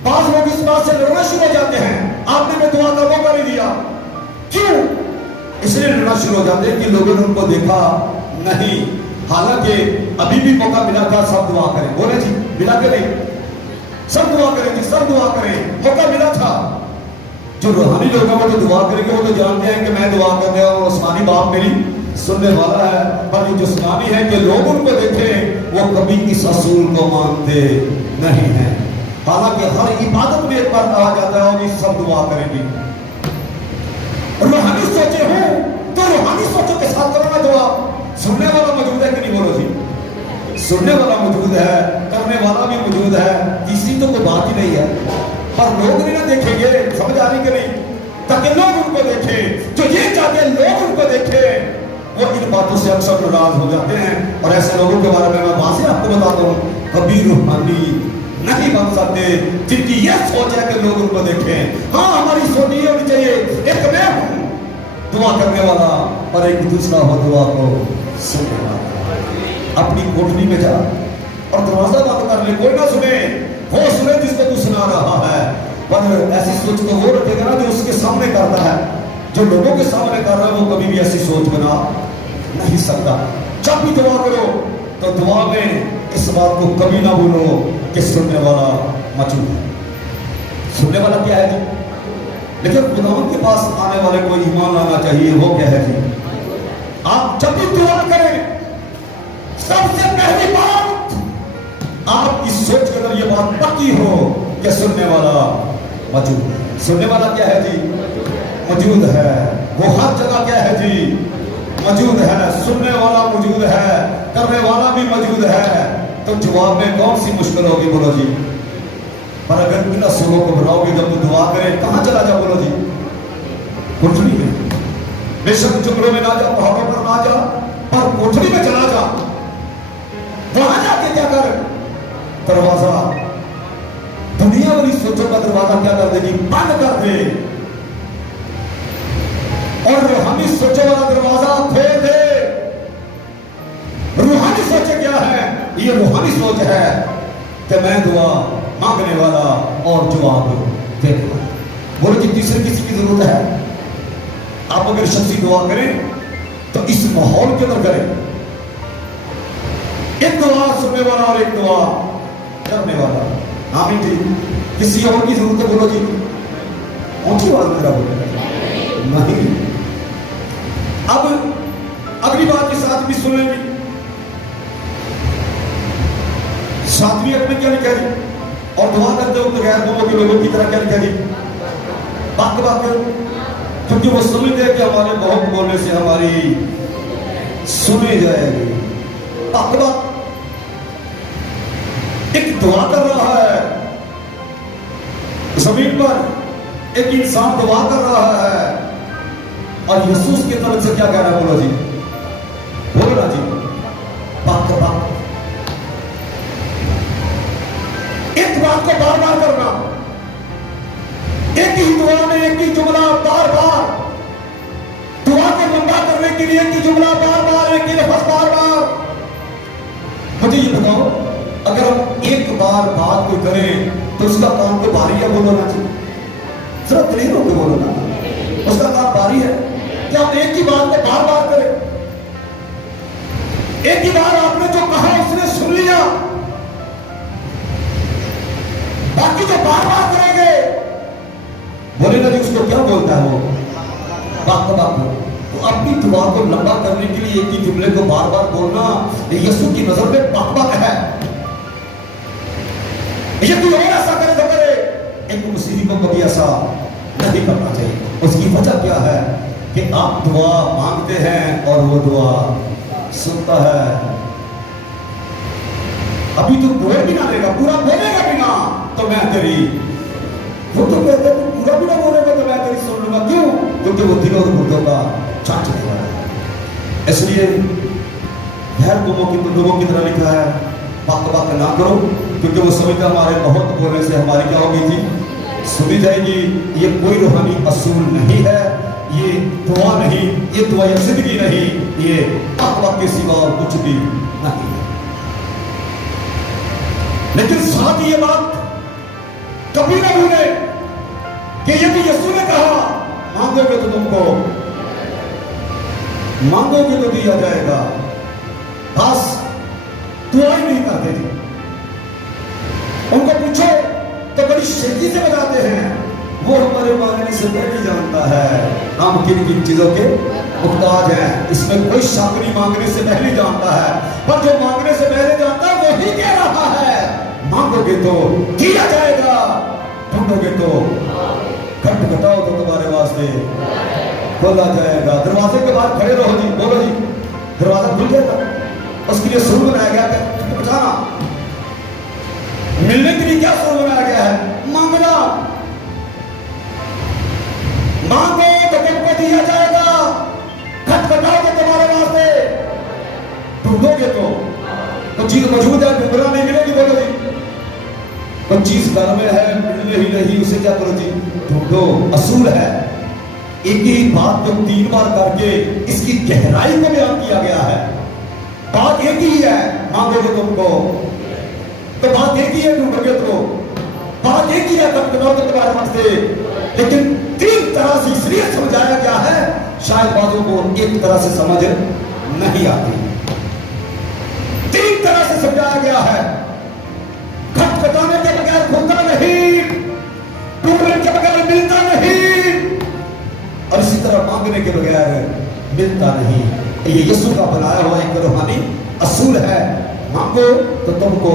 बाज लोग इस बात से लड़ना शुरू हो जाते हैं, आपने में दुआ का मौका नहीं दिया। क्यों? इसलिए लड़ना शुरू हो जाते हैं कि लोगों ने उनको देखा नहीं, हालांकि अभी भी मौका मिला था। सब दुआ करें, बोले जी, मिला के नहीं? सब दुआ करें जी, सब दुआ करें, मौका मिला था। जो रूहानी लोग हैं वो तो दुआ करेंगे, वो तो जानते हैं कि मैं दुआ करने और आसमानी बाप मेरी सुनने वाला है, पर ये जो सुनामी है कि लोग उनको देखें वो कभी इस असूल को मानते नहीं है। हालांकि हर इबादत में एक बार कहा जाता है और ये सब दुआ करेंगे। रूहानी सोचे हो तो रूहानी सोचों के साथ करो ना दुआ। सुनने वाला मौजूद है कि नहीं, बोलो जी। सुनने वाला मौजूद है, करने वाला भी मौजूद है, तीसरी तो कोई बात ही नहीं है। पर लोग नहीं ना देखेंगे, समझ आ रही कि नहीं, ताकि लोग उनको देखें। जो ये चाहते हैं लोग उनको देखें, वो इन बातों से अक्सर नाराज हो जाते हैं। और ऐसे लोगों के बारे में मैं वाज़ेह आपको बताता हूँ, कभी रूहानी नहीं बन सकते जिनकी यह सोच है कि लोग उनको देखें। हाँ, हमारी सोच ये होनी चाहिए, एक मैं हूँ दुआ करने वाला और एक दूसरा हो दुआ को सुनने वाला। अपनी कोठरी में जा और दरवाजा बंद कर ले, कोई ना सुने, वो सुने जिसको तू सुना रहा है। पर ऐसी सोच तो वो रखेगा ना जो उसके सामने करता है। जो लोगों के सामने कर रहा है वो कभी भी ऐसी सोच बना नहीं सकता। जब भी दुआ करो तो दुआ में इस बात को कभी ना भूलो कि सुनने वाला मौजूद है। सुनने वाला क्या है जी? लेकिन खुदावंद के पास आने वाले को ईमान लाना चाहिए। वो क्या है जी? आप जब भी दुआ करें, सबसे पहली बात आप इस सोच के अंदर ये बात पक्की हो कि सुनने वाला मौजूद है। सुनने वाला क्या है जी? मौजूद है। वो हर जगह क्या है जी? मौजूद है। सुनने वाला मौजूद है, करने वाला भी मौजूद है। तो जवाब में कौन सी मुश्किल होगी, बोलो जी? पर अगर इन असूलों को बनाओगे, जब तू दुआ करे कहां चला जा, बोलो जी? कोठरी में। बेशक जंगलों में ना जा, पहाड़ों पर ना जा, पर कोठरी में चला जा। वहां जाके क्या कर? दरवाजा, दुनिया वाली सोचों का दरवाजा क्या कर देगी? बंद कर दे। और रूहानी सोचों वाला दरवाजा खोल दे। रूहानी सोचे क्या है? ये रूहानी सोच है कि मैं दुआ मांगने वाला और जवाब देने वाला। बोलो कि तीसरे किसी की जरूरत है? आप अगर शख्सी दुआ करें तो इस माहौल के अंदर करें। एक दुआ सुनने वाला और एक दुआ करने वाला। आमीन जी। किसी और की जरूरत है, बोलो जी? ऊंची आवाज में बोलो। नहीं। अब अगली बात के साथ भी सुन लेंगे। सातवीं में क्या लिखा जी? और दुआ करते हो गैर कौमों के लोगों की तरह क्या लिखा जी? बात क्योंकि वो समझते हैं कि हमारे बहुत बोलने से हमारी सुनी जाएगी। बात एक दुआ कर रहा है जमीन पर, एक इंसान दुआ कर रहा है और यीशु की तरफ से क्या कह रहा है, बोलो जी? बोलो ना जी। बात एक बात को बार बार करना, एक ही दुआ में एक ही जुमला बार बार, दुआ को लंबा करने के लिए एक ही जुमला बार बार, एक ही लफ्ज बार बार। मुझे ये बताओ, अगर हम एक बार बात को करें तो उसका काम तो भारी है, बोलो ना जी? जरा क्लियर होकर बोलो ना, उसका काम भारी है। क्या हम एक ही बात को बार बार करें? एक ही बार आपने जो कहा उसने सुन लिया, बाकी जो बार बार करेंगे, बोले ना जी उसको क्या बोलता है वो? बात। तो अपनी दुआ को लंबा करने के लिए एक ही जुमले को बार बार बोलना यीशु की नजर में बकबक है। ये कोई और ऐसा करे तो करे, एक मुस्लिम को कभी ऐसा नहीं करना चाहिए। उसकी वजह क्या है कि आप दुआ मांगते हैं और वो दुआ सुनता है। अभी तो बोल भी ना लेगा, पूरा बोलेगा भी ना तो मैं तेरी, वो तो कहते हैं पूरा भी ना बोलेगा तो मैं तेरी सुन लूंगा। क्यों? क्योंकि वो दिलों और मुर्दों का छाछ हुआ है। इसलिए गैर कौमों की लोगों की तरह लिखा है, बात ना करो, क्योंकि वो समझता हमारे बहुत बोलने से हमारी क्या होगी जी? सुनी जाएगी। ये कोई रूहानी असूल नहीं है, ये दुआ नहीं, ये दुआ या जिंदगी नहीं, ये बात के सिवा और कुछ भी नहीं है। लेकिन साथ ही ये बात कभी ना भूले कि ये भी यीशु ने कहा, मांगोगे तो तुमको, मांगोगे तो दिया जाएगा। बस दुआ ही नहीं करते थे। उनको पूछो तो बड़ी शेखी से बताते हैं, वो हमारे मांगने से पहले जानता है हम किन किन चीजों के मुहताज है, इसमें कोई शक नहीं, मांगने से पहले जानता है। पर जो मांगने से पहले जानता है वही कह रहा है, मांगोगे तो दिया जाएगा, ढूंढोगे तो खटखटाओ तो तुम्हारे वास्ते खोला जाएगा। दरवाजे के बाहर खड़े रहो जी, बोलो जी, दरवाजा खुल जाएगा। उसके लिए सुर बनाया गया है, बताना मिलने के लिए क्या सुर बनाया गया है? मांगना। मांगो तो तुमको दिया जाएगा, खटखटाओगे तुम्हारे वास्ते, ढूंढोगे तो चीज मौजूद है, ढूंढना नहीं मिलेगी। बोलो जी, तो चीज घर में है, मिलने ही नहीं, उसे क्या करो जी, ढूंढो। असूल है, एक ही बात को 3 बार करके इसकी गहराई को बयान किया गया है। बात एक ही है, मांगोगे तुमको, तो बात एक ही है, ढूंढोगे तो बात एक ही है, खटखटाओगे तुम्हारे वास्ते। लेकिन 3 तरह से इसलिए समझाया गया है, शायद बातों को एक तरह से समझ नहीं आती। 3 तरह से समझाया गया है, खटखटाने के बगैर खुलता नहीं, ढूंढने के बगैर मिलता नहीं, और इसी तरह मांगने के बगैर मिलता नहीं। ये यीशु का बनाया हुआ एक रूहानी असूल है। मांगो तो तुमको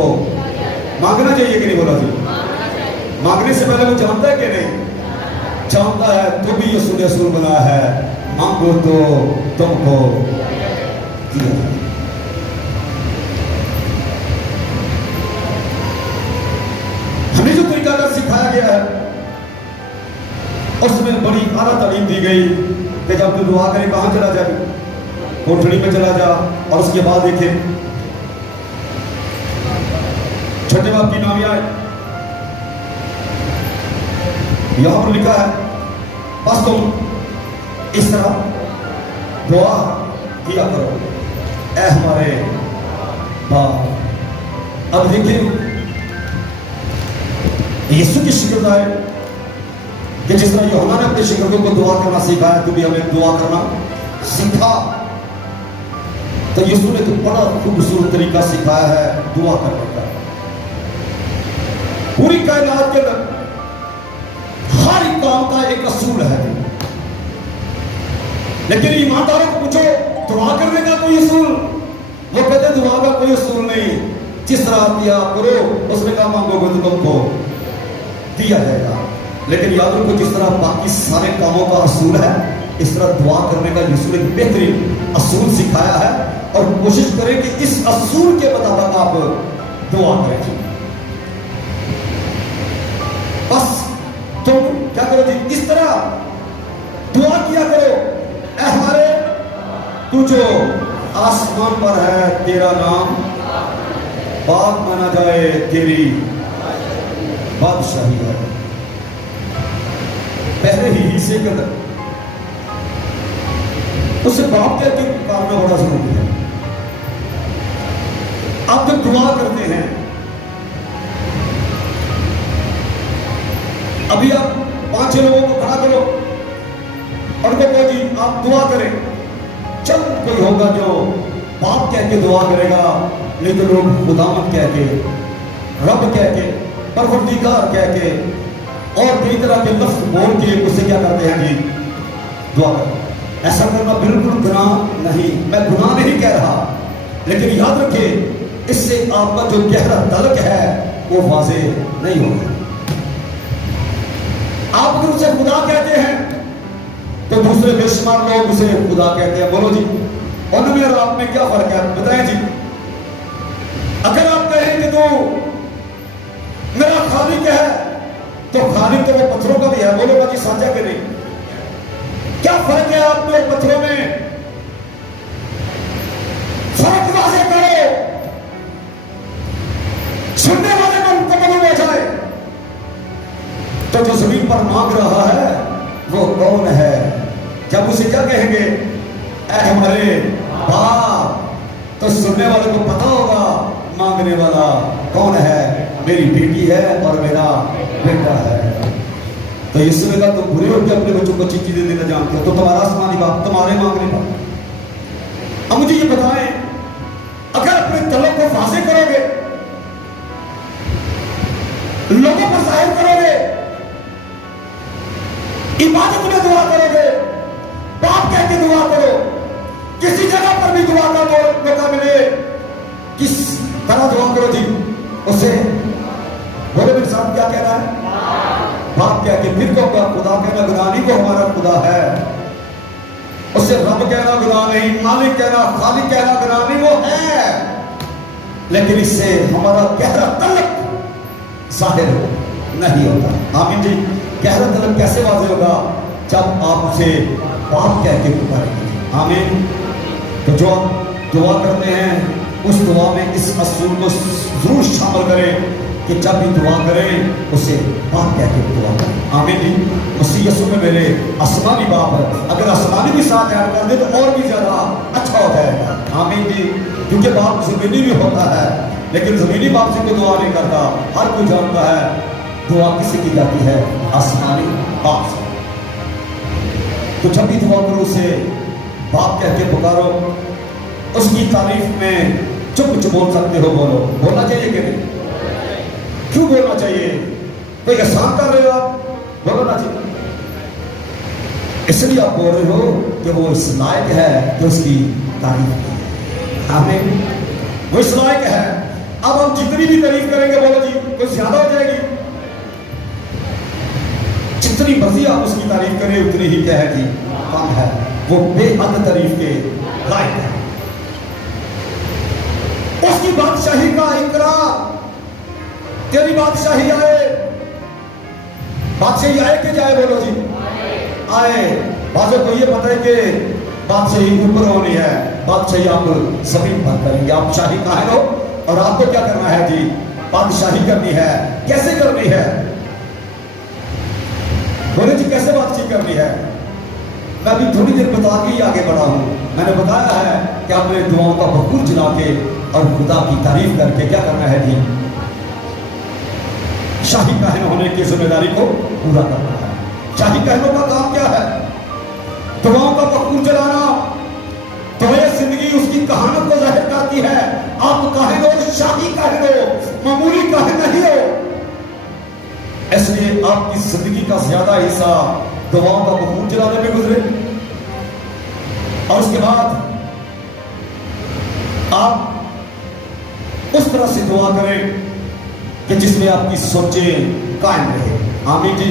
मांगना चाहिए कि नहीं? बोला जी, मांगने से पहले वो जानता है कि नहीं? जानता है, तो भी यीशु ने असूल बनाया है, मांगो तो तुमको दिया। हमें जो तरीका का सिखाया गया है उसमें बड़ी आला तालीम दी गई कि जब तू दुआ करे कहां चला जाए, कोठड़ी में चला जा, और उसके बाद देखे छठे बाप की नामिया यहां पर लिखा है, बस तुम इस तरह दुआ किया करो, ऐ हमारे बाप। अब देखिए यीशु की शिकस्त है कि जिस तरह यूहन्ना ने अपने शिष्यों को दुआ करना सिखाया, तो भी हमें दुआ करना सीखा। तो यीशु ने तो बड़ा खूबसूरत तरीका सिखाया है दुआ करने का। पूरी कायनात के अंदर हर काम का एक असूल है, लेकिन ईमानदारों को पूछो दुआ करने का कोई असूल? वो कहते दुआ का कोई असूल नहीं, जिस तरह आप किया करो, उसने कहा मांगोगे तो तुमको दिया जाएगा। लेकिन याद रखो, जिस तरह बाकी सारे कामों का असूल है, इस तरह दुआ करने का यीशु ने बेहतरीन असूल सिखाया है, और कोशिश करें कि इस असूल के मुताबिक आप दुआ करें। बस तुम क्या करो जी, इस तरह दुआ किया करो, ऐ हमारे तू जो आसमान पर है, तेरा नाम पाक माना जाए, तेरी बादशाही है। पहले ही हिस्से के अंदर उसे बाप के पुकारना बड़ा जरूरी है। आप जब दुआ करते हैं, अभी आप 5-6 लोगों को खड़ा करो और कहो जी आप दुआ करें, चल कोई होगा जो बाप कह के दुआ करेगा, नहीं तो लोग खुदावंद कह के, रब कह के, परवरदिगार कह के, और कई तरह के लफ्ज बोल के उससे क्या करते हैं जी, दुआ करते। ऐसा करना बिल्कुल गुनाह नहीं, मैं गुनाह नहीं कह रहा, लेकिन याद रखिए इससे आपका जो गहरा तलक है वो वाज़ेह नहीं होगा। आप अगर उसे खुदा कहते हैं तो दूसरे बेशुमार लोग उसे खुदा कहते हैं। बोलो जी, उनमें और आप में क्या फर्क है? बताएं जी। अगर आप कहें कि तो मेरा खालिक है, तो खालिक तो वो पत्थरों का भी है। बोलो बाकी साझा के नहीं, क्या फर्क है आप में पत्थरों में? फर्क वाज़ेह करो, सुनने वाले को मुकम्मल हो जाए। तो जो जमीन पर मांग रहा है वो कौन है? जब उसे क्या कहेंगे, ऐ हमारे बाप, तो सुनने वाले को पता होगा मांगने वाला कौन है, मेरी बेटी है और मेरा बेटा है। तो यीशु ने कहा तुम बुरे हो के अपने बच्चों को अच्छी चीजें देना जानते हो, तो तुम्हारा आसमानी बाप तुम्हारे मांगने का। अब मुझे ये बताएं, अगर अपने तलब को वाज़ेह करोगे, लोगों पर जाहिर करोगे, इबादत में दुआ करोगे, बाप कहते के दुआ करो, किसी जगह पर भी दुआ का मौका मिले, किस तरह दुआ करो जी, उसे बोले मेरे साथ क्या कहना है, बाप कह के फिर कहूंगा, खुदा कहना गुनाह नहीं, वो हमारा खुदा है। उसे रब कहना गुनाह नहीं, मालिक कहना, खालिक कहना गुनाह नहीं, वो है। लेकिन इससे हमारा गहरा तलब जाहिर नहीं होता। आमीन जी। गहरा तलब कैसे वाज़ेह होगा, जब आप उसे बाप कह के पुकारेंगे। आमीन। तो जो दुआ करते हैं उस दुआ में इस असूल को जरूर शामिल करें कि जब भी दुआ करें उसे बाप कह के दुआ करें। आमीन जी। मसीह यीशु में मेरे आसमानी बाप है, अगर आसमानी भी साथ ऐड कर दे तो और भी ज्यादा अच्छा हो जाएगा। आमीन जी। क्योंकि बाप जमीनी भी होता है, लेकिन जमीनी बाप से कोई दुआ नहीं करता। हर कोई जानता है दुआ किसी की जाती है, आसमानी बाप से। तो जब भी दुआ करो उसे बाप कह के पुकारो, उसकी तारीफ में चुप बोल सकते हो, बोलो। बोलना चाहिए कि नहीं? क्यों बोलना चाहिए? कोई एहसान कर रहे हो आप, बोलना चाहिए। इसलिए आप बोल रहे हो कि वो इस लायक है तो उसकी तारीफ। आमीन। वो इस लायक है। अब हम जितनी भी तारीफ करेंगे, बोलो जी, कुछ ज्यादा हो जाएगी। जितनी मर्जी आप उसकी तारीफ करें उतनी ही क्या है जी, कम है। वो बेहद तारीफ के लायक है। उसकी बादशाही का इकरार, तेरी बादशाही आए, बादशाही आए कि जाए, बोलो जी, आए। बादशाह को ये पता है कि बादशाही ऊपर होनी है, बादशाही आप जमीन पर करेंगे। आप शाही काहे हो और आपको क्या करना है जी, बादशाही करनी है। कैसे करनी है, बोले जी, कैसे बातचीत करनी है? मैं अभी थोड़ी देर बता के ही आगे बढ़ा हूं। मैंने बताया है कि आपने दुआओं का बखूर जला के और खुदा की तारीफ करके क्या करना है जी, शाही काहिन होने की जिम्मेदारी को पूरा करना है। शाही काहिनों का काम क्या है? दुआओं का बखूर जलाना। तो यह जिंदगी उसकी कहानत को जाहिर करती है। आप काहिन हो, शाही काहिन हो, मामूली काहिन नहीं हो। इसलिए आपकी जिंदगी का ज्यादा हिस्सा दुआओं का बखूर जलाने में गुजरे, और उसके बाद आप उस तरह से दुआ करें कि जिसमें आपकी सोचें कायम रहे। आमीन जी।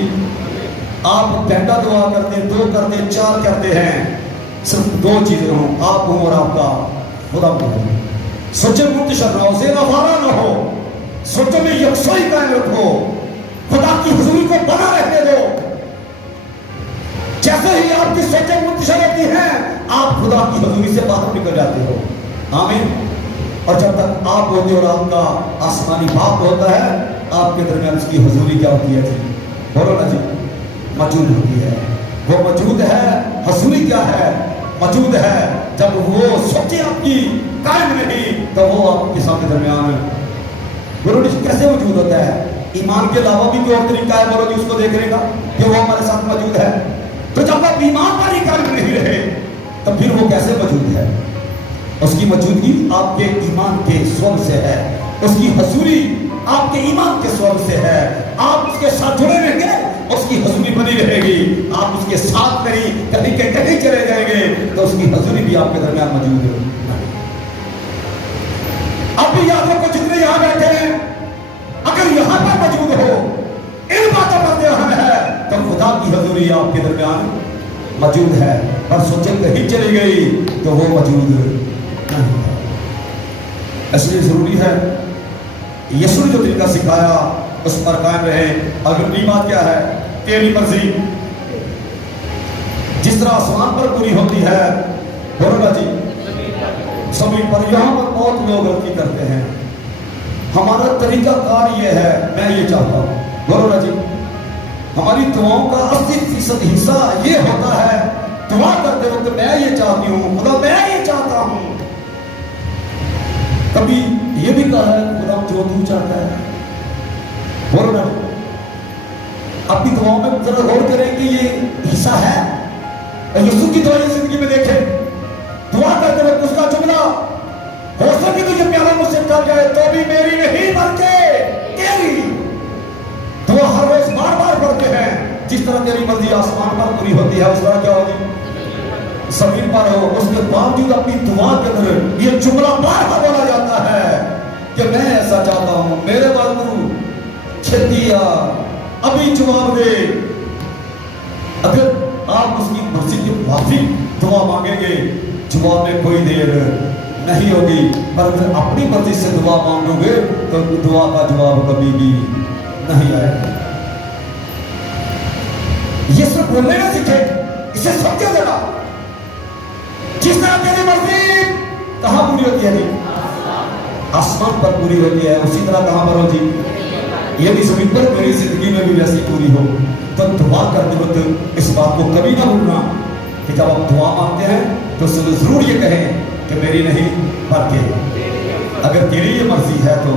आप घंटा दुआ करते, 2 करते, 4 करते हैं, सिर्फ 2 चीजें हों, आप हो और आपका खुदा हो। सोचे मुंतशर ना हो, ज़ेरा फारा ना हो, सोचों में यकसाई कायम रखो, खुदा की हुजूरी को बना रहने दो। जैसे ही आपकी सोचें मुंतशर होती हैं, आप खुदा की हुजूरी से बाहर निकल जाते हो। आमीन। और जब तक आप होते हो और आपका आसमानी बाप होता है, आपके दरमियान उसकी हुजूरी क्या होती है जी, बोलो ना जी, मौजूद होती है। वो मौजूद है। हुजूरी क्या है? मौजूद है। जब वो सोचे आपकी कायम नहीं, तो वो आपके सामने दरमियान बोलो कैसे मौजूद होता है? ईमान के अलावा भी कोई और तरीका है, बोलो जी, उसको देखने का कि वो हमारे साथ मौजूद है। तो जब आप ईमान पर ही कायम नहीं रहे, तो फिर वो कैसे मौजूद है? उसकी मौजूदगी आपके ईमान के स्वर से है, उसकी हुजूरी आपके ईमान के स्वर से है। आप उसके साथ जुड़े रहेंगे, उसकी हुजूरी बनी रहेगी। आप उसके साथ नहीं कहीं के कहीं चले जाएंगे, तो उसकी हुजूरी भी आपके दरमियान मौजूद है। अब भी याद रखो, जितने यहां बैठे हैं, अगर यहां पर मौजूद हो, इन बातों पर ध्यान है, तो खुदा की हुजूरी आपके दरमियान मौजूद है। पर सोचे कहीं चली गई तो वो मौजूद नहीं है। इसलिए जरूरी है यीशु ने जो तरीका सिखाया उस पर कायम रहे। अगली बात क्या है? तेरी मर्जी जिस तरह आसमान पर पूरी होती है, बोलो जी, सभी पर। यहां पर बहुत लोग गलती करते हैं। हमारा तरीका कार ये है, मैं ये चाहता हूं, बोलो जी, हमारी दुआओं का 80% हिस्सा ये होता है, दुआ करते वक्त मैं ये चाहती हूं, खुदा मैं ये चाहता हूं। कभी ये भी कहा है, खुदा जो तू चाहता है, बोलो ना। अपनी दुआओं में जरा गौर करें कि ये हिस्सा है। यीशु की दुआ जिंदगी में देखें, दुआ करते वक्त उसका जुमला, हो सके तो ये प्याला मुझसे टल जाए तो भी मेरी नहीं बल्कि तेरी। दुआ हर रोज बार बार पढ़ते हैं। जिस तरह तेरी मर्जी आसमान पर पूरी होती है, उस तरह क्या होगी? जमीन पर हो, उसके बावजूद अपनी दुआ के अंदर ये जुमला बार बार बोला जाता है कि मैं ऐसा चाहता हूं, मेरे बाबू छेती आ, अभी जवाब दे। अगर आप उसकी मर्जी के मुताबिक दुआ मांगेंगे, जवाब में कोई देर नहीं होगी, पर अगर अपनी मर्जी से दुआ मांगोगे तो दुआ का जवाब कभी भी नहीं आएगा। ये सब बोलने ना सीखे, इसे समझो जरा। जिस तरह तेरी मर्जी कहां पूरी होती है जी? आसमान पर पूरी होती है, उसी तरह कहां पर हो जी? यदि जमीन पर मेरी जिंदगी में भी वैसी पूरी हो तो दुआ करते वक्त इस बात को कभी ना भूलना कि जब आप दुआ मांगते हैं तो जरूर ये कहें कि मेरी नहीं, बल्कि अगर तेरी ये मर्जी है तो।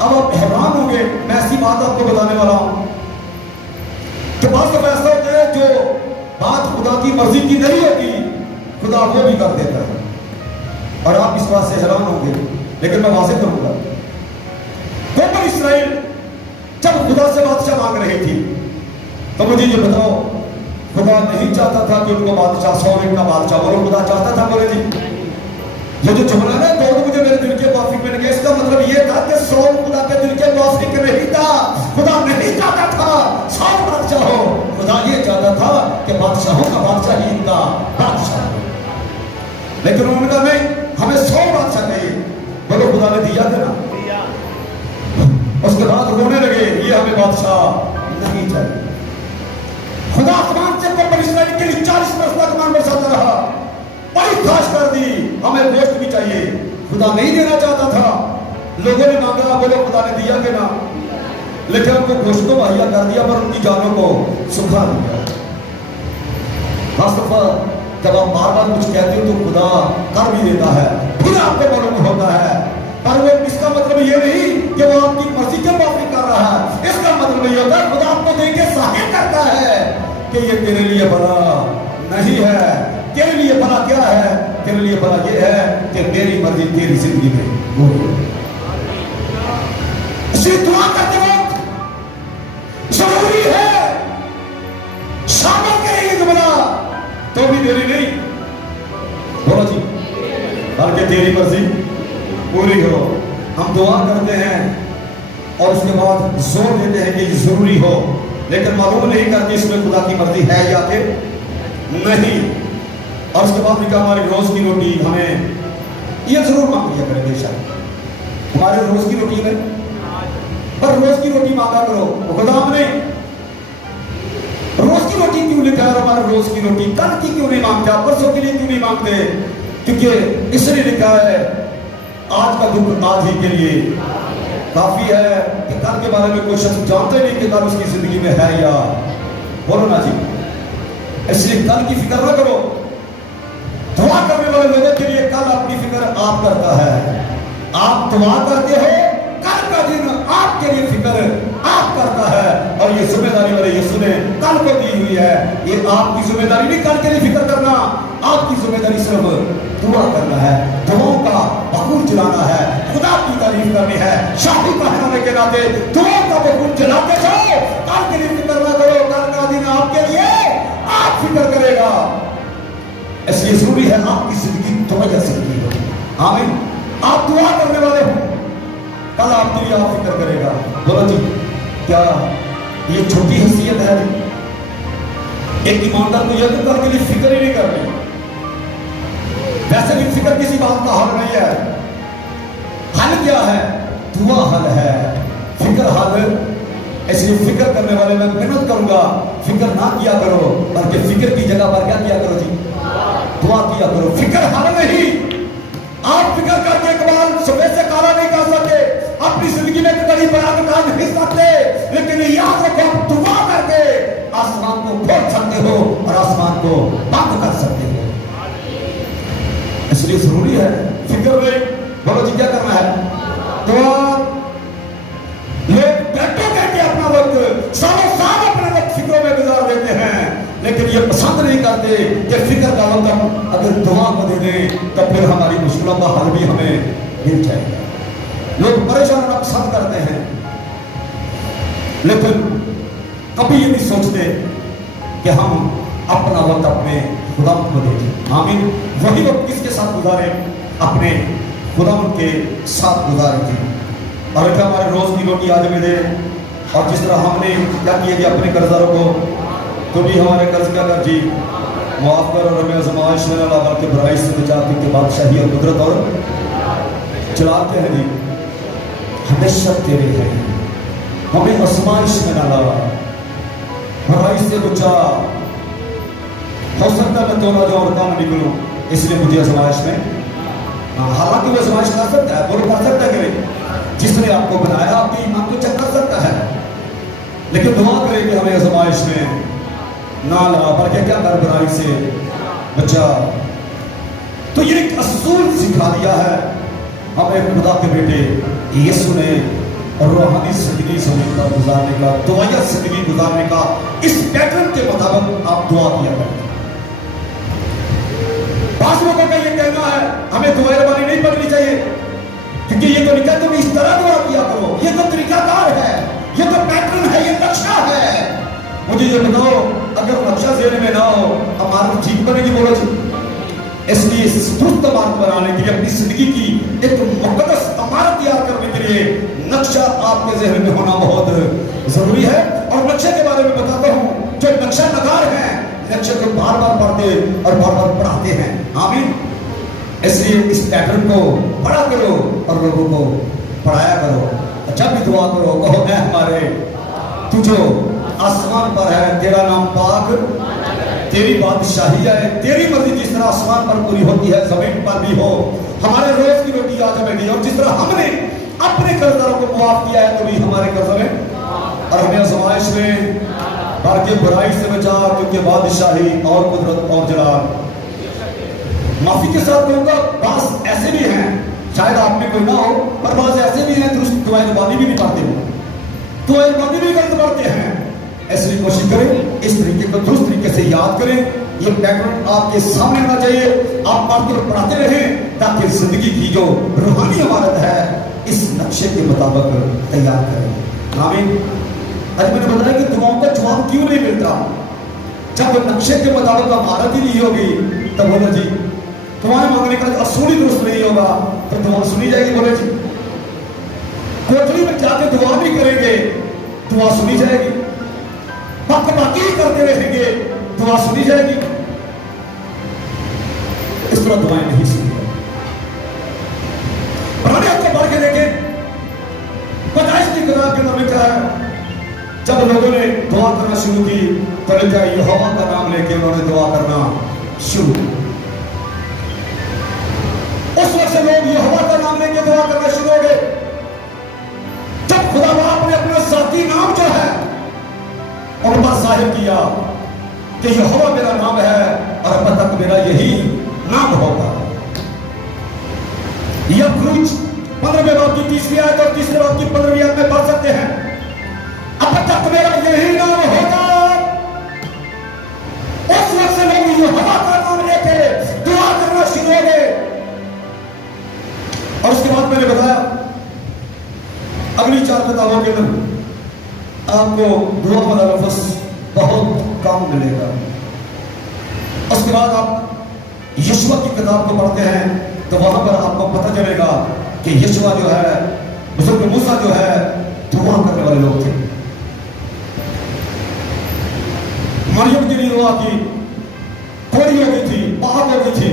अब आप हैरान होंगे, मैं ऐसी बात आपको बताने वाला हूं कि बात तो ऐसा होता है जो बात खुदा की मर्जी की नहीं होती, खुदा वो भी कर देता है, और आप इस बात से हैरान होंगे। लेकिन मैं वाज़ेह करूंगा, कौम इस्राइल जब खुदा से बादशाह मांग रही थी तो मुझे ये बताओ, खुदा नहीं चाहता था कि उनको बादशाह, सौरे का बादशाह बोलो, खुदा चाहता था? बोले जी, ये जो जुमला है तो मुझे मेरे दिल के मुआफिक मिल गया, इसका मतलब ये था कि सौल खुदा के दिल के मुआफिक नहीं था। खुदा नहीं चाहता था सौल बादशाह हो, खुदा ये चाहता था कि बादशाहों का बादशाह ही इनका बादशाह। लेकिन उन्होंने कहा नहीं, हमें 100 बादशाह चाहिए। बोलो, खुदा ने दिया था ना? उसके बाद रोने लगे, ये हमें बादशाह नहीं चाहिए। खुदा आसमान से कौम इस्राइल के लिए 40 वर्ष तक मान बरसाता रहा, बड़ी खास कर दी, हमें गोश्त भी चाहिए। खुदा नहीं देना चाहता था, लोगों ने मांगा, बोलो खुदा ने दिया कि ना? लेकिन उनको गोश्त तो मुहैया कर दिया, पर उनकी जानों को सुखा दिया। जब आप बार बार कुछ कहते हो तो खुदा कर भी देता है, फिर आपको मालूम होता है, पर वो इसका मतलब ये नहीं कि वो आपकी मर्जी के मुताबिक कर रहा है। इसका मतलब ये होता है खुदा आपको देके जाहिर करता है कि ये तेरे लिए भला नहीं है। तेरे लिए भला क्या है? तेरे लिए भला ये है कि मेरी मर्जी तेरी जिंदगी में हो। इसी दुआ करते वक्त जरूरी है शामिल करेंगे जुमला तो भी देरी नहीं, बोलो जी, बल्कि तेरी मर्जी पूरी हो। हम दुआ करते हैं और उसके बाद जोर देते हैं कि ये जरूरी हो, लेकिन मालूम नहीं करते इसमें खुदा की मर्जी है या कि नहीं। और उसके बाद निकला हमारी रोज की रोटी, हमें ये जरूर मांग लिया करें बेशक हमारे रोज की रोटी में, पर रोज की रोटी मांगा करो, खुदाम नहीं। रोज की रोटी क्यों लिखा है? हमारे रोज की रोटी कल की क्यों नहीं मांगते? परसों के लिए क्यों नहीं मांगते? क्योंकि इसलिए लिखा है आज का दुख आज ही के लिए काफी है, कि कल के बारे में कोई शख्स जानते नहीं कि कल उसकी जिंदगी में है या, बोलो ना जी। इसलिए कल की फिक्र ना करो। दुआ करने वाले लोगों के लिए कल अपनी फिक्र आप करता है। आप दुआ करते हो, कल का दिन आपके लिए फिक्र आप करता है, और ये जिम्मेदारी वाले यीशु ने कल को दी हुई है। ये आपकी जिम्मेदारी नहीं कल के लिए फिक्र करना, आपकी जिम्मेदारी सिर्फ दुआ करना है, दुआओं का बखूर जलाना है, खुदा की तारीफ करनी है। शाही कहलाने के नाते दुआओं का बखूर जलाते जाओ, कल के लिए फिक्र ना करो, कल का दिन आपके लिए आप फिक्र करेगा। इसलिए जरूरी है आपकी जिंदगी दुआ जैसी हो। आमीन। आप दुआ करने वाले हो, कल आपके लिए आप फिक्र करेगा। बोलो जी, क्या ये छोटी हैसियत है? एक ईमानदार को यह कल के लिए फिक्र ही नहीं करनी। वैसे भी फिक्र किसी बात का हल नहीं है। हल क्या है? दुआ हल है, फिक्र हल। इसलिए फिक्र करने वाले मैं मेहनत करूंगा, फिक्र ना किया करो, बल्कि फिक्र की जगह पर क्या किया करो जी? दुआ किया करो। फिक्र हल नहीं। आप फिक्र करके इकबाल सुबह से काला नहीं कर सकते, अपनी जिंदगी में कड़ी बड़ा कर नहीं सकते, लेकिन याद रखो आप दुआ करके आसमान को खोल सकते हो और आसमान को बंद कर सकते हो। इसलिए जरूरी है फिक्र में। बोलो जी, क्या करना है? दुआ। लोग बैठो कहते अपना वक्त सालों साल अपने वक्त फिक्रों में गुजार देते हैं, लेकिन ये पसंद नहीं करते कि फिक्र का वक्त हम अगर दुआ को दे दें तो फिर हमारी मुश्किलों का हल भी हमें मिल जाएगा। लोग परेशान होना पसंद करते हैं, लेकिन कभी ये नहीं सोचते कि हम अपना वक्त अपने खुदा को देखें। आमीन। वही वक्त किसके साथ गुजारे? अपने खुदा के साथ गुजारे थे। और क्या हमारे रोज की रोटी आज में दे। और जिस तरह हमने क्या किया कि अपने कर्जदारों को तो भी हमारे कर्ज क्या कर जी माफ कर और हमें आजमाइश में न ला बल्कि बुराई से बचा, क्योंकि बादशाही और कुदरत और चलाते हैं जी हमेशा तेरे हैं। हमें आजमाइश में न ला, बुराई से बचा। हो सकता है मैं तोला जो और काम निकलूं, इसलिए मुझे आजमाइश में, हालांकि वो आजमाइश कर सकता है, बोलो कर सकता है कि जिसने आपको बनाया आपके ईमान को चेक कर सकता है, लेकिन दुआ करें कि हमें आजमाइश में ना ला, बल्कि क्या कर बुराई से बचा। तो ये एक असूल सिखा दिया है हमें खुदा के बेटे यीशु ने रूहानी जिंदगी जमीन पर गुजारने का, दुआया जिंदगी गुजारने का। इस पैटर्न के मुताबिक आप दुआ किया करें। पांच लोगों का ये कहना है हमें दुआ रबानी नहीं पढ़नी चाहिए, क्योंकि ये तो लिखा तुम इस तरह दुआ किया करो, ये तो तरीकाकार है, ये तो पैटर्न है, ये नक्शा है। मुझे ये बताओ, अगर नक्शा जेल में ना हो हमारा ठीक बनेगी? बोलो जी। इसलिए दुरुस्त इमारत बनाने के लिए, अपनी जिंदगी की एक मुकद्दस इमारत तैयार करने के लिए नक्शा आपके ज़हन में होना बहुत जरूरी है। और नक्शे के बारे में बताता हूँ, जो नक्शा नगार है नक्शे को बार बार पढ़ते और बार बार पढ़ाते हैं। आमीन। इसलिए इस पैटर्न को पढ़ा करो और लोगों को पढ़ाया करो। जब भी दुआ करो कहो, ऐ हमारे तू जो आसमान पर है, तेरा नाम पाक, तेरी बादशाही है, तेरी मर्जी जिस तरह आसमान पर पूरी होती है जमीन पर भी हो। हमारे रोज की रोटी आज हमें दी, और जिस तरह हमने अपने कर्जदारों को माफ किया है तो भी हमारे कर्ज में, और हमें आजमाइश में बाकी बुराई से बचा, क्योंकि बादशाही और कुदरत और जलाल। माफी के साथ कहूंगा, बास ऐसे भी हैं, शायद आप में कोई ना हो, पर बास ऐसे भी हैं दुरुस्त दुआ रबानी भी नहीं पढ़ते हो, दुआ रबानी भी गलत पढ़ते हैं। ऐसी कोशिश करें, इस तरीके को दुरुस्त तरीके से याद करें। ये पैटर्न आपके सामने आना चाहिए, आप पढ़ते और पढ़ाते रहें, ताकि जिंदगी की जो रूहानी इमारत है इस नक्शे के मुताबिक तैयार करें। आमीन। आज मैंने बताया कि दुआओं का जवाब क्यों नहीं मिलता। जब नक्शे के मुताबिक इमारत ही नहीं होगी तब बोलो जी तुम्हारे मांगने का असूल ही दुरुस्त नहीं होगा तो दुआ सुनी जाएगी? बोले जी। कोठरी में जाके दुआ नहीं करेंगे, दुआ सुनी जाएगी। बाकी करते रहेंगे, दुआ सुनी जाएगी? इस तरह दुआएं नहीं सुनी। पुराने हक को पढ़ के देखें, 25 की किताब के अंदर लिखा है, जब लोगों ने दुआ करना शुरू की तो लिखा है यहोवा का नाम लेके उन्होंने दुआ करना शुरू। उस वक्त से लोग यहोवा का नाम लेके दुआ करना शुरू हो गए। जब खुदा बाप ने अपना साथी नाम जो है और बात जाहिर किया कि यहोवा मेरा नाम है और अब तक मेरा यही नाम होगा। यह खुरूज 15वें बाब की 30वीं आयत और 3रे बाब की 15वीं आयत में पढ़ सकते हैं, अब तक मेरा यही नाम होगा। उस वक्त से लोग यहोवा का नाम लेके दुआ करना शुरू हो गए। और उसके बाद मैंने बताया अगली 4 किताबों के अंदर आपको दुआ वाला लफ्ज़ बहुत कम मिलेगा। उसके बाद आप यीशुआ की किताब को पढ़ते हैं तो वहां पर आपको पता चलेगा कि यीशुआ जो है, बुजुर्ग मूसा जो है, दुआ करने वाले लोग थे। मरियम की दुआ की, कोड़ी हो गई थी, पाप हो गई थी।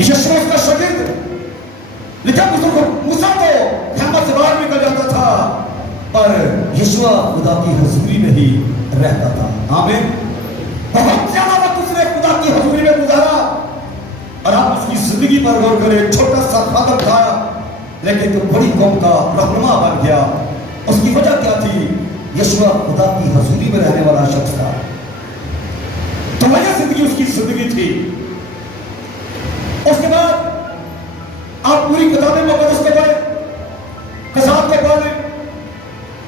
यीशुआ उसका शागिर्द, लेकिन बुजुर्ग मूसा तो हिम्मत से बाहर निकल जाता था, पर यीशुआ खुदा की हुजूरी में ही रहता था। आमीन। बहुत ज्यादा वक्त उसने खुदा की हुजूरी में गुजारा। और आप उसकी जिंदगी पर गौर करें, छोटा सा खादम था लेकिन तो बड़ी कौम का रहनुमा बन गया। उसकी वजह क्या थी? यीशुआ खुदा की हुजूरी में रहने वाला शख्स था, तो वजह जिंदगी उसकी जिंदगी थी। उसके बाद आप पूरी किताबें मुकद्दस को पढ़े, कसाब को पढ़ लें,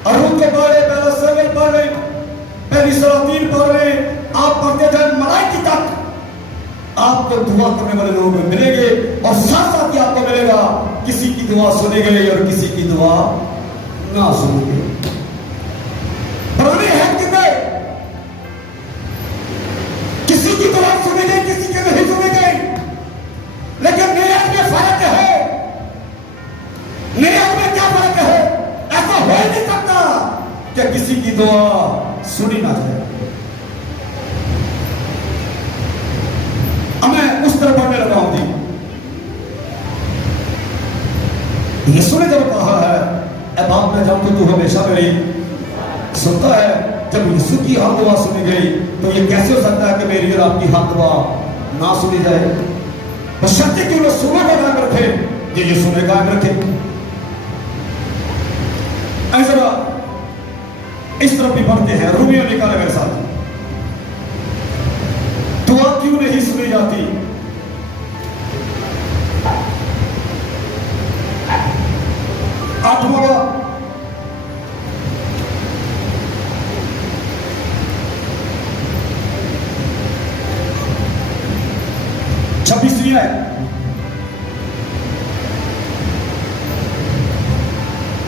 अरूद को पढ़ लें, पहला समुएल पढ़ लें, पहली सलातीन पढ़ लें, आप पढ़ते जाए मलाइकी तक आपको दुआ करने वाले लोग मिलेंगे। और साथ साथ ही आपको मिलेगा किसी की दुआ सुनी गई और किसी की दुआ ना सुनी गई। पुराने हैं कितने तो आप सुनी गई, किसी की नहीं सुनी गई। लेकिन नियत में फर्क है। नियत में क्या फर्क है? ऐसा हो ही नहीं सकता कि किसी की दुआ सुनी ना जाए। अब मैं उस तरह पढ़ने लगा हूं जी। यीशु ने जब कहा है, ऐ बाप मैं जानता तू हमेशा मेरी सुनता है, जब यीशु की हर दुआ सुनी गई तो ये कैसे हो सकता है कि मेरी और आपकी हर दुआ ना सुनी जाए? तो शक्ति की वो सुनो को कायम रखे, ये यीशु ने कायम रखे। ऐसा इस तरफ भी पढ़ते हैं, रोमियो निकाले मेरे साथ। दुआ क्यों नहीं सुनी जाती? आठवां 26वीं है।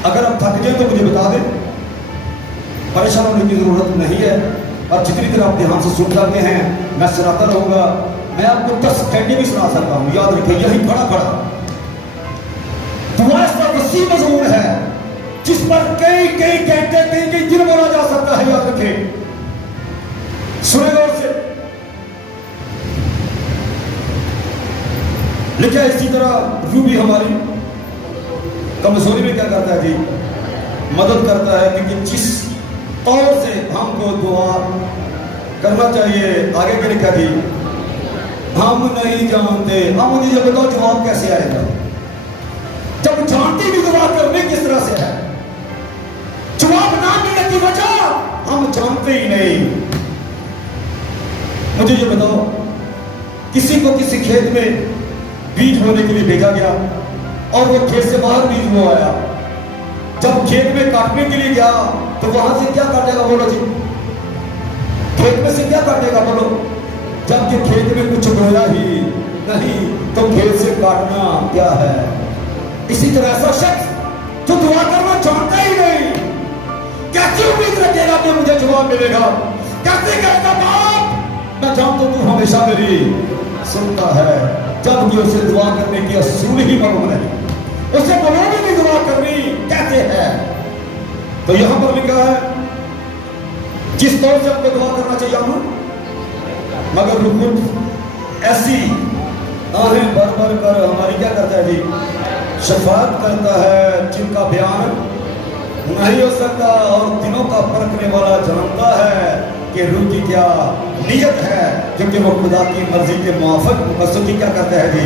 अगर हम थक गए तो मुझे बता दें, परेशान होने की जरूरत नहीं है। और जितनी देर आप ध्यान से सुन जाते हैं मैं सुनाता रहूंगा। मैं आपको 10 घंटे भी सुना सकता हूं, याद रखिए, यही खड़ा खड़ा। दुआ इसका वसी मजमून है जिस पर कई कई घंटे कई कई दिन बोला जा सकता है, याद रखिए। सुने गौर से। लिखा इसी तरह रू भी हमारी कमजोरी में क्या करता है जी? मदद करता है, क्योंकि जिस तौर से हमको दुआ करना चाहिए, आगे क्या लिखा जी? हम नहीं जानते। हम मुझे ये बताओ जवाब कैसे आएगा जब जानती भी दुआ करने किस तरह से है? जवाब ना मिलने की वजह हम जानते ही नहीं। मुझे ये बताओ, किसी को किसी खेत में बीज बोने के लिए भेजा गया और वो खेत से बाहर बीज बो आया। जब खेत में काटने के लिए गया तो वहां से क्या काटेगा? बोलो जी, खेत में से क्या काटेगा? बोलो। जबकि खेत में कुछ बोया ही नहीं तो खेत से काटना क्या है? इसी तरह ऐसा शख्स जो दुआ करना जानता ही नहीं, कैसी उम्मीद रखेगा कि मुझे जवाब मिलेगा? कैसे कहेगा बाप मैं जानता हूं तू हमेशा मेरी सुनता है, जबकि उसे दुआ करने की असूल ही मालूम नहीं, उसे मालूम ही नहीं दुआ करनी कैसे है। तो यहां पर लिखा है जिस तौर से हमको दुआ करना चाहिए हम, मगर रुकुन ऐसी आहें भर भर कर हमारी क्या करता है जी? शफाअत करता है, जिनका बयान नहीं हो सकता। और दिनों का परखने वाला जानता है कि रूह की क्या नियत है, क्योंकि वो खुदा की मर्जी के मुआफिक मुकस्सद की क्या करता है जी?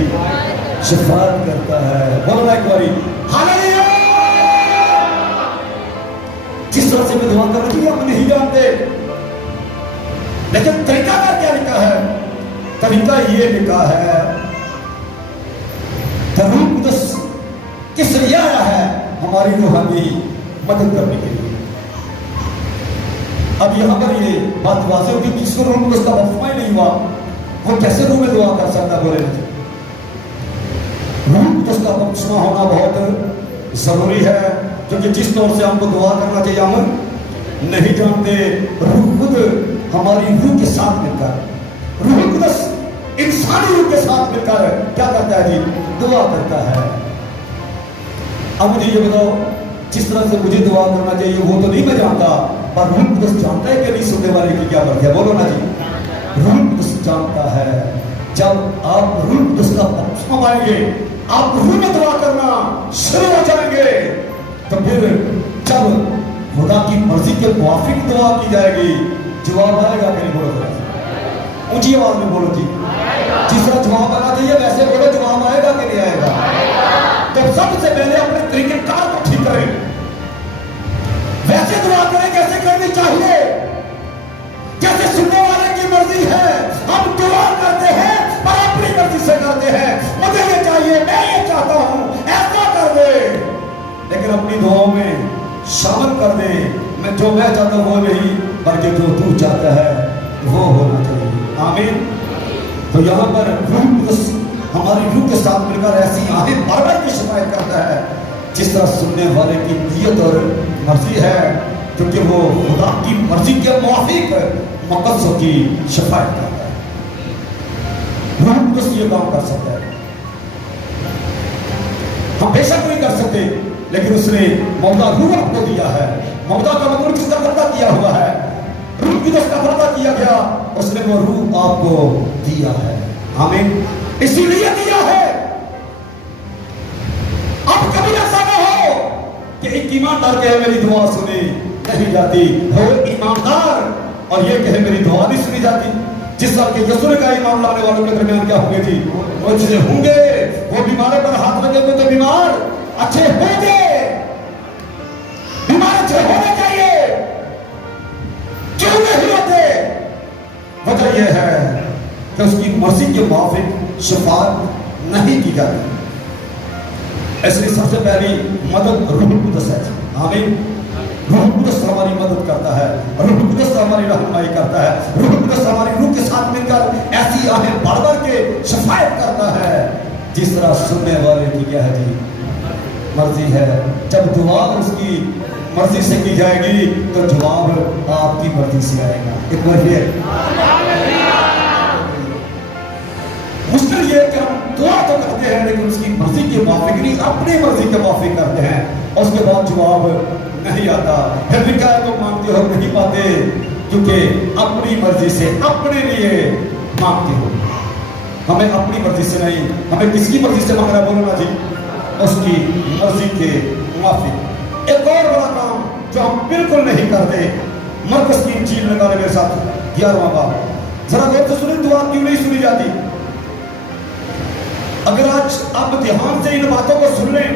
शफाअत करता है। बोलना एक बारी हालेलुया। जिस तरह से मैं दुआ कर रही हूं हम नहीं जानते, लेकिन तरीका का क्या लिखा है? तरीका ये लिखा है, रूह कुदस किस लिए आया है? हमारी रूहानी मदद करने के लिए। अब यहां पर ये बात वाज़ेह होगी कि जिसको रूह कुदस का बपतिस्मा ही नहीं हुआ वो कैसे रूह में दुआ कर सकता? बोले रूह कुदस का बपतिस्मा होना बहुत जरूरी है, क्योंकि जिस तौर से हमको दुआ करना चाहिए हम नहीं जानते। रूह खुद हमारी रूह के साथ मिलकर, रूह कुदस इंसानी रूह के साथ मिलकर क्या करता है जी? दुआ करता है। अब मुझे ये बताओ, जिस तरह से मुझे दुआ करना चाहिए वो तो नहीं मैं जानता, पर रूह कुदस जानता है कि नहीं सुनने वाले की क्या बात है? बोलो ना जी। रूह कुदस जानता है। जब आप रूह कुदस का बपतिस्मा पाएंगे, आप रूह में दुआ करना शुरू हो जाएंगे, तो फिर जब खुदा की मर्जी के मुआफिक दुआ की जाएगी, जवाब आएगा कि नहीं? बोलो ऊंची आवाज में बोलो जी। जिस तरह जवाब आना चाहिए वैसे बोलो, जवाब आएगा कि नहीं आएगा? तो सबसे पहले अपने तरीकेकार को ठीक करें, वैसे दुआ करें जैसे करनी चाहिए, जैसे सुनने वाले की मर्जी है। हम दुआ करते हैं पर अपनी मर्जी से करते हैं, मुझे ये चाहिए, मैं ये चाहता हूं, ऐसा कर दे। लेकिन अपनी दुआओं में शामिल कर दे, मैं जो मैं चाहता हूं वो नहीं, बल्कि जो तू चाहता है वो होना चाहिए। आमीन। तो यहाँ पर रूह कुदस हमारी रूह के साथ मिलकर ऐसी आहें भर भर की शिकायत करता है, जिस तरह सुनने वाले की नियत और मर्जी है, क्योंकि वो खुदा की मर्जी के मुआफिक मकसद की शिकायत करता है। कुदस ये काम कर सकता है। हम बेशक नहीं कर सकते, लेकिन उसने मौदा रूह आपको दिया है। मौदा का मतलब किसका पर्दा किया हुआ है, रूह कुदस का पर्दा किया गया, उसने वो रूह आपको दिया है। आमीन। इसीलिए दिया है। अब कभी ऐसा न हो कि एक ईमानदार कहे मेरी दुआ सुनी नहीं जाती, वो ईमानदार और ये कहे मेरी दुआ नहीं सुनी जाती। जिस साल के यीशु का ईमान लाने वालों के दरमियान क्या होंगे जी, वो चीजें होंगे। वो बीमारों पर हाथ रखेंगे तो बीमार अच्छे होंगे, बीमार अच्छे होने चाहिए। क्यों नहीं होते? वजह यह है कि उसकी मर्जी के मुताबिक शफाअत नहीं की जाती। इसलिए सबसे पहली मदद रूह कुदस है। आमीन। रूह कुदस हमारी मदद करता है, रूह कुदस हमारी रहनुमाई करता है, रूह कुदस हमारी रूह के साथ मिलकर ऐसी आहें भर भर के शफायत करता है जिस तरह सुनने वाले की क्या है जी मर्जी है। जब दुआ उसकी मर्जी से की जाएगी तो जवाब आपकी मर्जी से आएगा। एक बार मुश्किल ये कि हम दुआ तो करते हैं लेकिन उसकी मर्जी के मुताबिक नहीं, अपनी मर्जी के मुताबिक करते हैं, उसके बाद जवाब नहीं आता। फिर लिखा है तो मांगते हो नहीं पाते, क्योंकि अपनी मर्जी से अपने लिए मांगते हो। हमें अपनी मर्जी से नहीं, हमें किसकी मर्जी से मांगना है? बोलो ना जी, उसकी मर्जी के मुताबिक। एक और बड़ा काम जो हम बिल्कुल नहीं करते, मरकज की इंजील निकाले मेरे साथ 11वां बाब, जरा गौर से सुनिए दुआ क्यों नहीं सुनी जाती। अगर आज आप ध्यान से इन बातों को सुन लें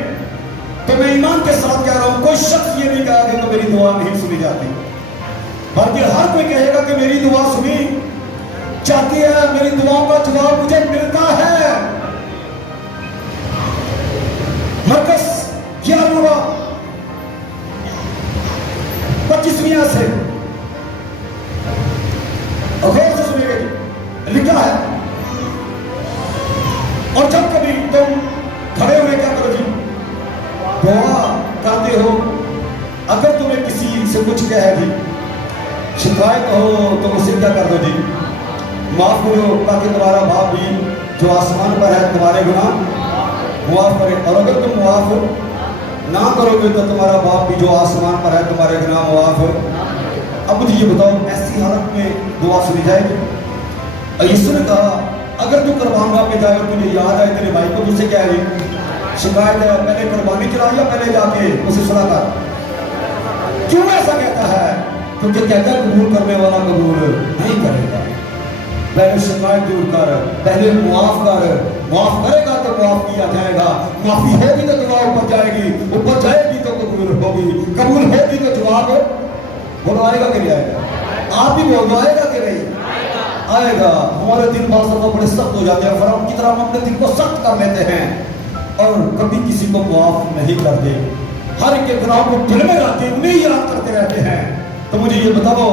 तो मैं ईमान के साथ कह रहा हूं, कोई शख्स ये नहीं कहा कि मेरी दुआ नहीं सुनी जाती, बल्कि हर कोई कहेगा कि मेरी दुआ सुनी जाती है, मेरी दुआओं का जवाब मुझे मिलता है। मरकज 11वां 25वीं से गौर से सुनिएगा, लिखा है और जब कभी तुम खड़े हुए क्या करो जी, दुआ करते हो, अगर तुम्हें किसी से कुछ कहे जी, शिकायत हो तो मुझसे क्या कर दो जी, माफ करो ताकि तुम्हारा बाप भी जो आसमान पर है तुम्हारे गुनाह माफ करे। और अगर तुम माफ ना करोगे तो तुम्हारा बाप भी जो आसमान पर है तुम्हारे गुनाह माफ। अब मुझे ये बताओ, ऐसी हालत में दुआ सुनी जाएगी? और यीशु ने कहा अगर तू कुर्बानगाह पे जाए और तुझे याद आए तेरे भाई को तुझसे क्या है शिकायत है, पहले कुर्बानी चला या पहले जाके उसे सुना कर। क्यों ऐसा कहता है? क्योंकि कहता है कबूल करने वाला कबूल नहीं करेगा। पहले शिकायत दूर कर, पहले मुआफ कर, मुआफ करेगा तो मुआफ किया जाएगा, माफी होगी तो दुआ ऊपर जाएगी, ऊपर जाएगी तो कबूल होगी, कबूल होगी तो जवाब बोलो आएगा कि नहीं आएगा? आप ही बोल दो आएगा कि नहीं आएगा। हमारे दिल बात बड़े सख्त हो जाते हैं, फराम की तरह हम अपने दिल को सख्त कर लेते हैं और कभी किसी को माफ नहीं करते, हर एक के गुनाह को दिल में रखते उन्हें याद करते रहते हैं। तो मुझे ये बताओ,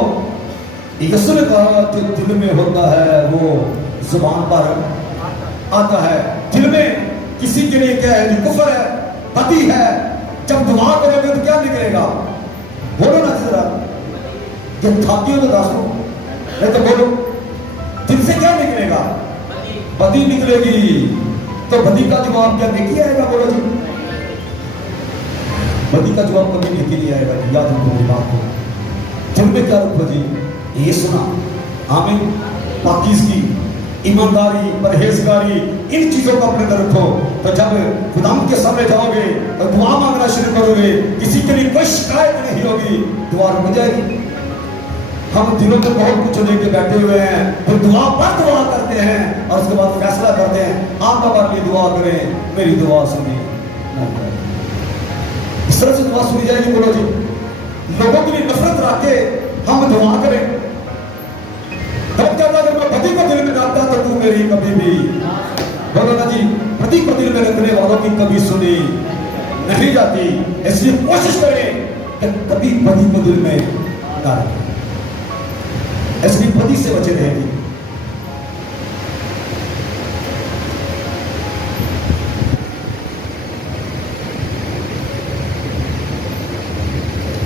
यीशु ने कहा जो दिल में होता है वो जुबान पर आता है। दिल में किसी के लिए क्या है? कुफर है, पति है। जब दुआ करोगे तो क्या निकलेगा? बोलो ना जरा, जब खाती हो तो दासो, नहीं तो बोलो दिल से क्या निकलेगा? बदी निकलेगी। तो बदी का जवाब क्या नेकी आएगा? बोलो जी, बदी का जवाब कभी नेकी नहीं आएगा जी, याद रखो मेरी बात को। दिल में क्या रखो जी? ये सुना, आमीन, पाकीज़गी, ईमानदारी, परहेजगारी, इन चीजों को अपने अंदर रखो। तो जब खुदाम के सामने जाओगे तो दुआ मांगना शुरू करोगे, किसी के लिए कोई शिकायत नहीं होगी, दुआ रुक जाएगी। हम दिलों में बहुत कुछ लेके बैठे हुए हैं, फिर दुआ पर दुआ करते हैं और उसके बाद फैसला करते हैं आप बाबा की दुआ करें, मेरी दुआ सुनी। इस तरह से दुआ सुनी जाएगी? बोलो जी, लोगों के लिए नफरत रख के हम दुआ करें। तब कहता अगर मैं पति को दिल में डालता तो तू मेरी कभी भी, बोलो ना जी, पति को दिल में रखने वालों की कभी सुनी नहीं जाती। इसलिए कोशिश करें कि कभी पति को दिल में ना रखें, इसलिए पति से बचे रहेगी।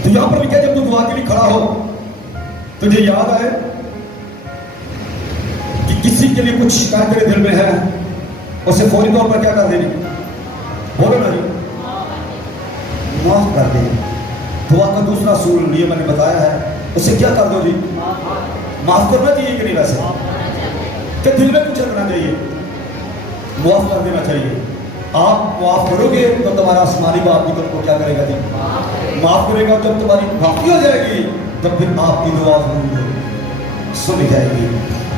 तो यहां पर लिखा जब तू दुआ के लिए खड़ा हो तुझे याद आए कि किसी किसी के लिए कुछ शिकायत तेरे दिल में है, उसे फौरी तौर पर क्या कर देनी? बोलो ना जी, माफ कर दे। दुआ का दूसरा असूल ये मैंने बताया है, उसे क्या कर दो जी? माफ करना चाहिए कि नहीं? वैसे कि दिल में कुछ रखना चाहिए, माफ कर देना चाहिए। आप माफ करोगे तो तुम्हारा आसमानी बाप भी तुमको क्या करेगा जी? माफ करेगा। जब तुम्हारी माफी हो जाएगी तब फिर आपकी दुआ सुनी जाएगी।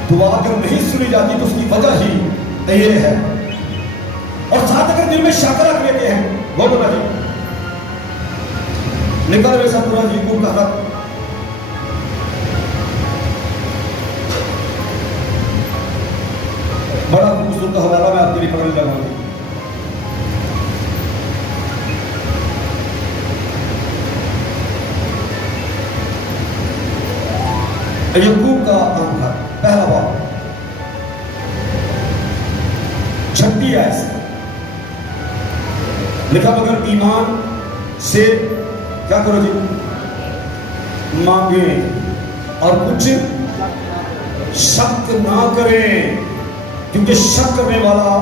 दुआ जब नहीं सुनी जाती तो उसकी वजह ही ये है। और साथ अगर दिल में शक रख लेते हैं, बोलो ना जी, निकल वैसा पूरा जी को कहा बड़ा खूबसूरत हवाला मैं आपके लिए पढ़ने लगा। यकूब का काम था, पहला बाब 36 आयत से लिखा, मगर ईमान से क्या करो जी? मांगे और कुछ शक ना करें, क्योंकि शक करने वाला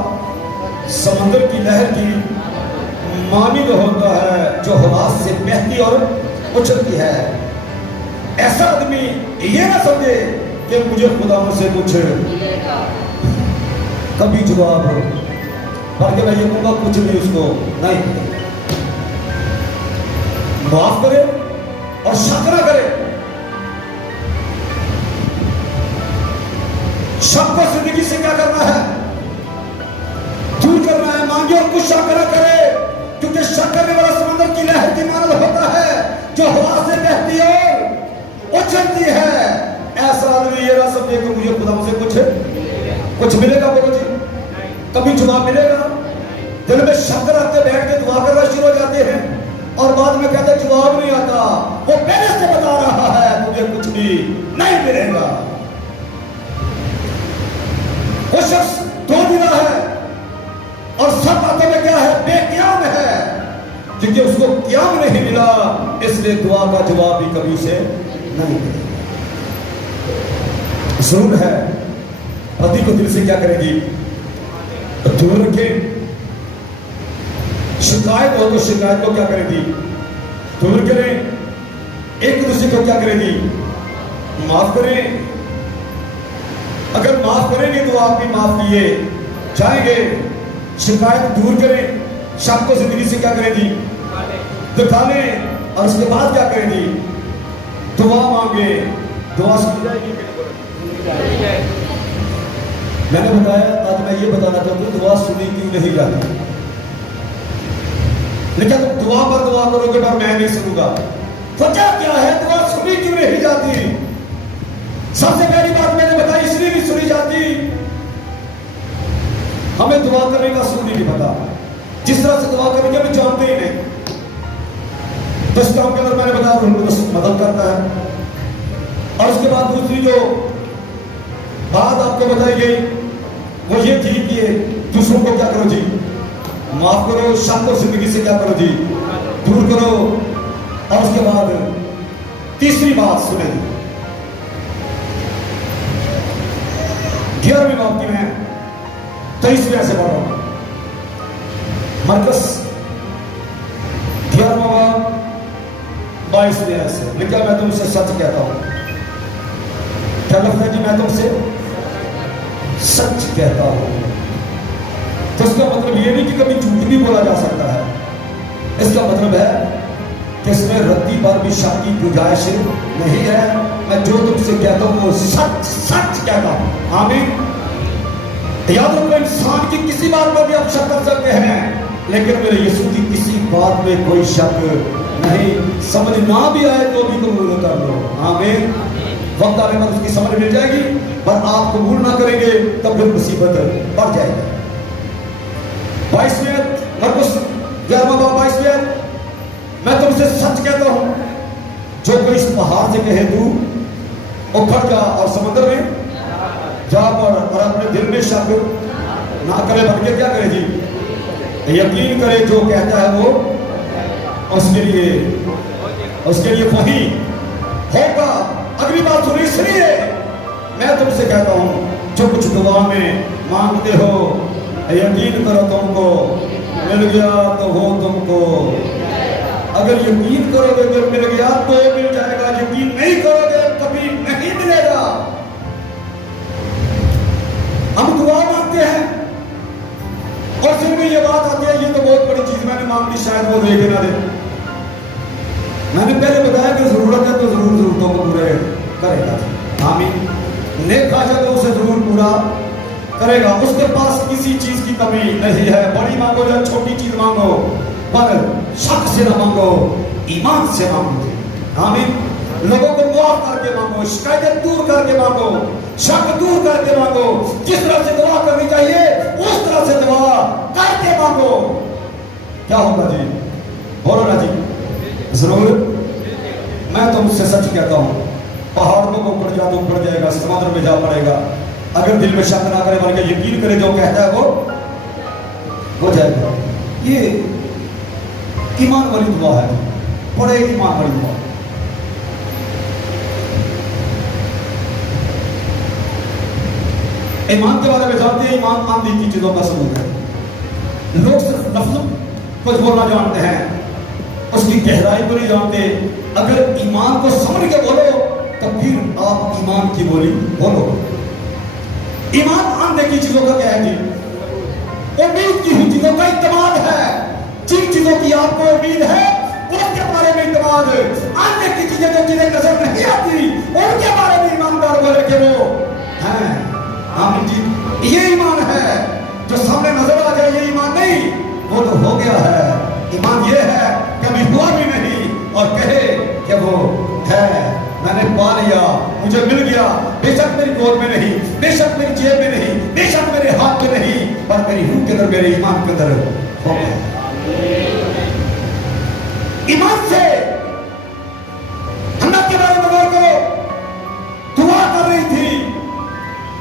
समंदर की लहर की मानिंद होता है जो हवा से बहती और उछलती है। ऐसा आदमी ये ना समझे कि मुझे खुदा से कुछ कभी जवाब, बल्कि मैं ये कहूंगा कुछ भी उसको नहीं, माफ करे और शक ना करे। शक को जिंदगी से क्या करना है? दूर करना है। मांगे और कुछ शक ना करे, क्योंकि शक करने वाला समुद्र की लहर की मानव होता है जो हवा से बहती है उछलती है। ऐसा आदमी ये ना समझे कि मुझे खुदा से कुछ मिलेगा। बोलो जी, कभी जवाब मिलेगा? दिल में शक रखते बैठ के दुआ करना शुरू हो जाते हैं और बाद में कहते जवाब नहीं आता। वो पहले से बता रहा है मुझे कुछ भी नहीं मिलेगा। वो शख्स दो दिना है और सब बातों में क्या है? बेक्याम है, क्योंकि उसको क्याम नहीं मिला, इसलिए दुआ का जवाब भी कभी से नहीं मिलेगा। जरूर है पति को दिल से क्या करेगी? दूर रखे। शिकायत हो तो शिकायत को क्या करेगी? दूर करें। एक दूसरे को क्या करेगी? माफ करें। अगर माफ करेंगे तो आप भी माफ किए जाएंगे। शिकायत दूर करें। शक को जिंदगी से क्या करेगी? दिखा लें। और उसके बाद क्या करेगी? दुआ मांगे। दुआ सुनी जाएगी। मैंने बताया, आज मैं ये बताना चाहता हूं दुआ सुनी क्यों नहीं जाती। लेकिन तुम दुआ पर दुआ करोगे पर मैं नहीं सुनूंगा। वजह क्या है? दुआ सुनी क्यों नहीं जाती? सबसे पहली बात मैंने बताई, इसलिए नहीं सुनी जाती, हमें दुआ करने का असूल नहीं पता। जिस तरह से दुआ करेंगे हमें जानते ही नहीं। तो इस काम के अंदर मैंने बताया मदद करता है। और उसके बाद दूसरी जो बात आपको बताई गई वो ये थी कि दूसरों को क्या करो जी? माफ करो। शक को जिंदगी से क्या करो जी? दूर करो। और उसके बाद तीसरी बात सुने, 11वीं बात की मैं 23वें ऐसे पढ़ रहा हूं। मरकस 11वां बाब 22वें ऐसे लिखा, मैं तुमसे सच कहता हूं। क्या लफ्ज़ है जी? मैं तुमसे सच कहता हूं। तो इसका मतलब ये नहीं कि कभी झूठ भी बोला जा सकता है। इसका मतलब है कि इसमें रद्दी पर भी शक की गुंजाइश नहीं है। मैं जो तुमसे कहता हूं वो सच सच कहता हूं। आमीन। याद रखो, इंसान की किसी बात पर भी आप शक कर सकते हैं, लेकिन मेरे यीशु की किसी बात में कोई शक नहीं। समझ ना भी आए तो भी कबूल कर लो। आमीन। वक्त आने पर उसकी समझ मिल जाएगी, पर आप कबूल ना करेंगे तब फिर मुसीबत बढ़ जाएगी। 22वें मरकुस 11वां बाब 22वें, मैं तुमसे सच कहता हूं, जो कोई इस पहाड़ से कहे तू उखड़ जा और समुद्र में जा पड़, और अपने दिल में शक ना करे, बल्कि क्या करे जी? यकीन करे जो कहता है वो उसके लिए वही होगा। अगली बात सुनिए, इसलिए मैं तुमसे कहता हूं जो कुछ दुआ में मांगते हो, यकीन करो तुमको मिल गया तो वो तुमको। अगर यकीन करोगे तो मिल गया तो मिल जाएगा, यकीन नहीं करोगे कभी नहीं मिलेगा। हम दुआ मांगते हैं और फिर भी ये बात आती है ये तो बहुत बड़ी चीज मैंने मांग ली, शायद वो दे के ना दे। मैंने पहले बताया कि जरूरत है तो जरूर जरूरतों को पूरे करेगा। आमीन। नेक आशा तो उसे जरूर पूरा करेगा। उसके पास किसी चीज की कमी नहीं है। बड़ी मांगो या छोटी चीज मांगो, पर शक से ना मांगो, ईमान से मांगो। आमीन। लोगों को माफ करके मांगो, शिकायतें दूर करके मांगो, शक दूर करके मांगो। जिस तरह से दुआ करनी चाहिए उस तरह से दुआ करके मांगो। क्या होगा जी? बोलो ना जी। जरूर। मैं तुमसे सच कहता हूं, पहाड़ों को ऊपर जा तो ऊपर जाएगा, समुद्र में जा पड़ेगा। अगर दिल में शक ना करे बल्कि यकीन करे जो कहता है वो हो जाएगा। ये ईमान वाली दुआ है, बड़े ईमान वाली दुआ। ईमान के बारे में जानते हैं, ईमान आंधी की चीजों का सबूत है। लोग सिर्फ लफ्ज़ कुछ बोलना जानते हैं, उसकी गहराई को नहीं जानते। अगर ईमान को समझ के बोलो तो फिर आप ईमान की बोली बोलो। ईमान आने की चीजों का क्या है जी? उम्मीद की हुई चीजों का इत्मीनान है। जिन चीजों की आपको उम्मीद है उनके बारे में इत्मीनान है। आने की चीजें जो चीजें नजर नहीं आती उनके बारे में ईमानदार बोले कि वो हैं। आमीन जी। ये ईमान है जो सामने नजर आ जाए, ये ईमान नहीं, वो तो हो गया है। ईमान ये है कभी हुआ भी नहीं और कहे कि वो है, मैंने पा लिया, मुझे मिल गया। बेशक मेरी गोद में नहीं, बेशक मेरी जेब में नहीं, बेशक मेरे हाथ में नहीं, पर मेरी रूह के अंदर, मेरे ईमान के अंदर हो गया। ईमान से हन्ना के बारे में गौर करो। दुआ कर रही थी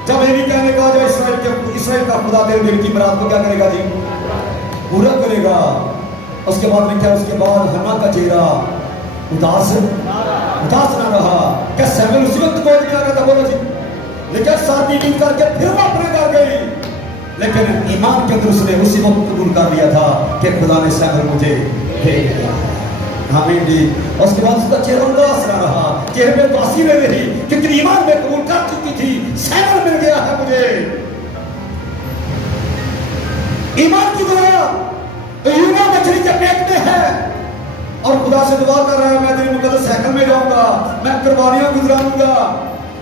जब ये भी कहने का जो इसराइल का खुदा तेरे दिल की मुराद को क्या करेगा जी? पूरा करेगा। उसके बाद लिखा, उसके बाद हन्ना का चेहरा उदास ना रहा। क्या सैमुअल उसी वक्त गोद में आ गया था? बोलो जी। लेकिन 7 दिन करके फिर वो अपने घर गई, लेकिन ईमान के अंदर उसने उसी वक्त कबूल कर लिया था कि खुदा ने सैमुअल मुझे भेज दिया। आमीन जी। उसके बाद उसका चेहरा उदास ना रहा, चेहरे पे उदासी नहीं रही, क्योंकि ईमान में कबूल कर चुकी थी, सैमुअल मिल गया है मुझे। ईमान की दुआ यूना मछली के पेट में है और खुदा से दुआ कर रहा है, मैं तेरी मुकद्दस हैकल में जाऊंगा, मैं कुर्बानियां गुजराऊंगा।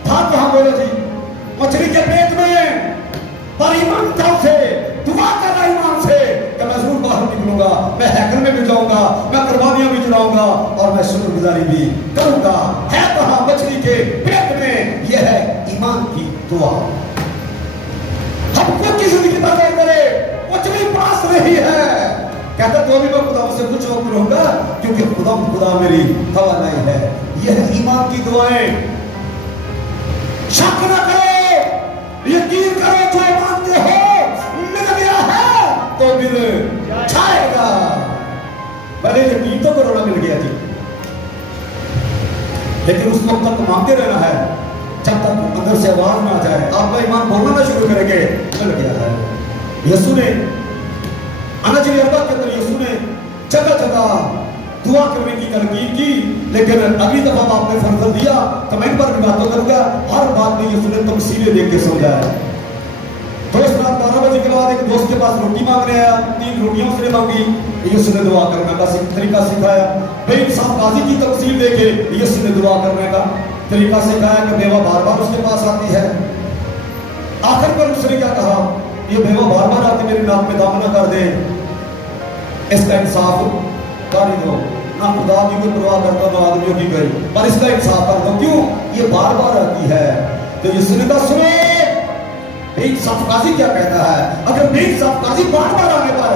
था कहां? बोलो जी। मछली के पेट में। पर ईमान था से दुआ कर रहा, ईमान से कि मैं जरूर बाहर निकलूंगा, मैं हैकल में भी जाऊंगा, मैं कुर्बानियां भी चढ़ाऊंगा और मैं शुक्रगुजारी भी करूंगा। है कहां? मछली के पेट में। यह है ईमान की दुआ। हम खुद की जिंदगी बदल करे, मछली पास नहीं है, कहता तो भी मैं खुदा से कुछ वक्त रहूंगा क्योंकि खुदा मेरी तवानाई है। यह ईमान की दुआएं। शक न करो, यकीन करो, जो मानते हो मिल गया है तो मिल जाएगा। पहले यकीन तो करो ना मिल गया जी, लेकिन उस वक्त तक मांगते रहना है जब तक अंदर से आवाज ना आ जाए, आपका ईमान बोलना ना शुरू करेंगे मिल गया है। यीशु ने अनजरी अरबा के अंदर यीशु ने जगह जगह दुआ करने की तरकीब की, लेकिन अगली दफा आपने फर्जल दिया तो मैं इन पर भी बातों करूंगा। हर बात में यीशु ने तफसीलें देख के समझाया। दोस्त रात 12 बजे के बाद एक दोस्त के पास रोटी मांगने आया, 3 रोटियां उसने मांगी, यीशु ने दुआ करने का तरीका सिखाया। बेइंसाफ काजी की तफसील देके यीशु ने दुआ करने का तरीका सिखाया कि बेवा बार बार उसके पास आती है। आखिर पर उसने क्या कहा? ये बेवा बार बार आके मेरे नाम में दामना कर दे, इसका इंसाफ कर दो। ना खुदा की कोई परवाह करता ना आदमियों की गई, पर इसका इंसाफ कर दो। क्यों? ये बार बार आती है। तो यीशु ने कहा सुनो, बेइंसाफ काजी क्या कहता है? अगर बेइंसाफ काजी बार बार आने पर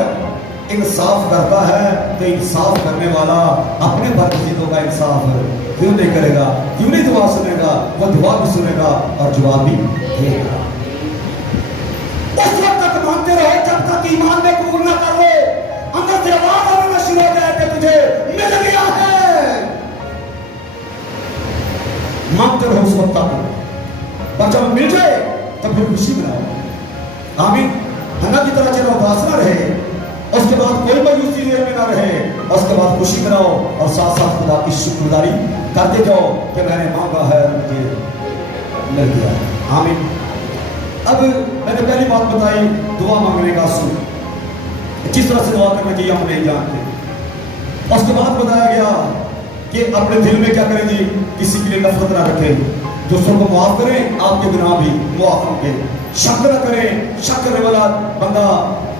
इंसाफ करता है तो इंसाफ करने वाला अपने बदनसीबों का इंसाफ क्यों नहीं करेगा? क्यों नहीं दुआ सुनेगा? वो दुआ भी सुनेगा और जवाब भी देगा। उस वक्त तक मानते रहो जब तक ईमान में कबूल ना कर लो, अंदर से आवाज आना शुरू हो जाए कि तुझे मिल गया है। मानते रहो उस वक्त तक, पर जब मिल जाए तो फिर खुशी मनाओ। आमीन। हन्ना की तरह चेहरा उदास ना रहे, उसके बाद कोई मायूसी दिल में ना रहे, उसके बाद खुशी मनाओ और साथ साथ खुदा की शुक्रगुजारी करते जाओ कि मैंने मांगा है मुझे मिल गया। आमीन। अब मैंने पहली बात बताई दुआ मांगने का असूल, किस तरह से दुआ करना चाहिए हम नहीं जानते। उसके बाद बताया गया कि अपने दिल में क्या करें जी, किसी के लिए नफरत ना रखें, दूसरों को माफ करें, आपके गुनाह भी माफ होंगे। शक न करें, शक करने वाला बंदा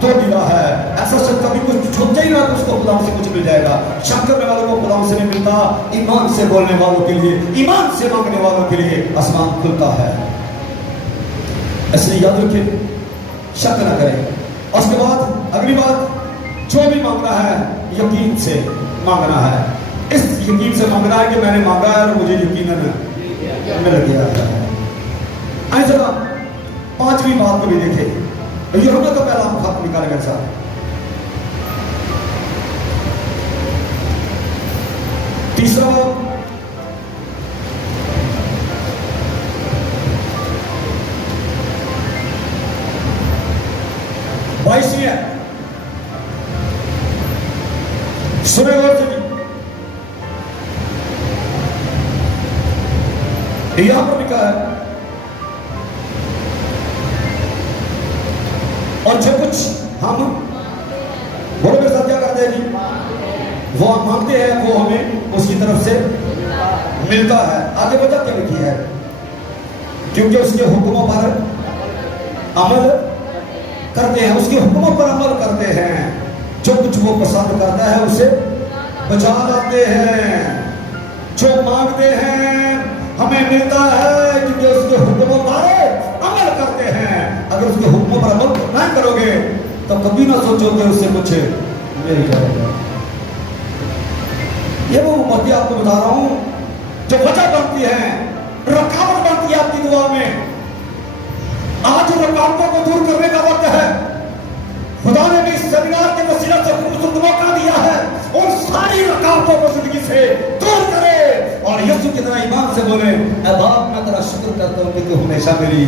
तो गिरा है, ऐसा शक कभी कुछ सोचा ही ना कि उसको खुदा से कुछ मिल जाएगा। शक करने वालों को खुदा से नहीं मिलता, ईमान से बोलने वालों के लिए, ईमान से मांगने वालों के लिए आसमान खुलता है। इसलिए याद रखें, शक न करें। उसके बाद अगली बात, जो भी मांगना है यकीन से मांगना है। इस यकीन से मांगना है कि मैंने मांगा है और मुझे यकीनन मिल गया है। आइए जरा पांचवी बात को भी देखें। यूहन्ना का पहला खत निकाले गए साहब, तीसरा 22वीं है, सुने गौर से। यहां पर लिखा है, और जो कुछ हम बोलो मेरे साथ क्या करते हैं जी, वो हम मांगते हैं वो हमें उसकी तरफ से मिलता है। आगे बता क्या लिखी है, क्योंकि उसके हुक्मों पर अमल करते हैं, उसके हुक्मों पर अमल करते हैं, जो कुछ वो पसंद करता है उसे बचा लाते हैं। जो मांगते हैं हमें मिलता है, क्योंकि उसके हुक्मों पर अमल करते हैं। अगर उसके हुक्मों पर अमल ना करोगे तो कभी ना सोचोगे उससे कुछ मिल जाएगा। ये वो बातें आपको बता रहा हूं जो वजह बनती है, रुकावट बनती है आपकी दुआ में। आज रुकावटों को दूर करने का वक्त है। खुदा ने भी इस सेमिनार के वसीला से खूबसूरत मौका दिया है, उन सारी रुकावटों को जिंदगी से दूर करे और यीशु की तरह ईमान से बोले, ऐ बाप मैं तेरा शुक्र करता हूं कि तू हमेशा मेरी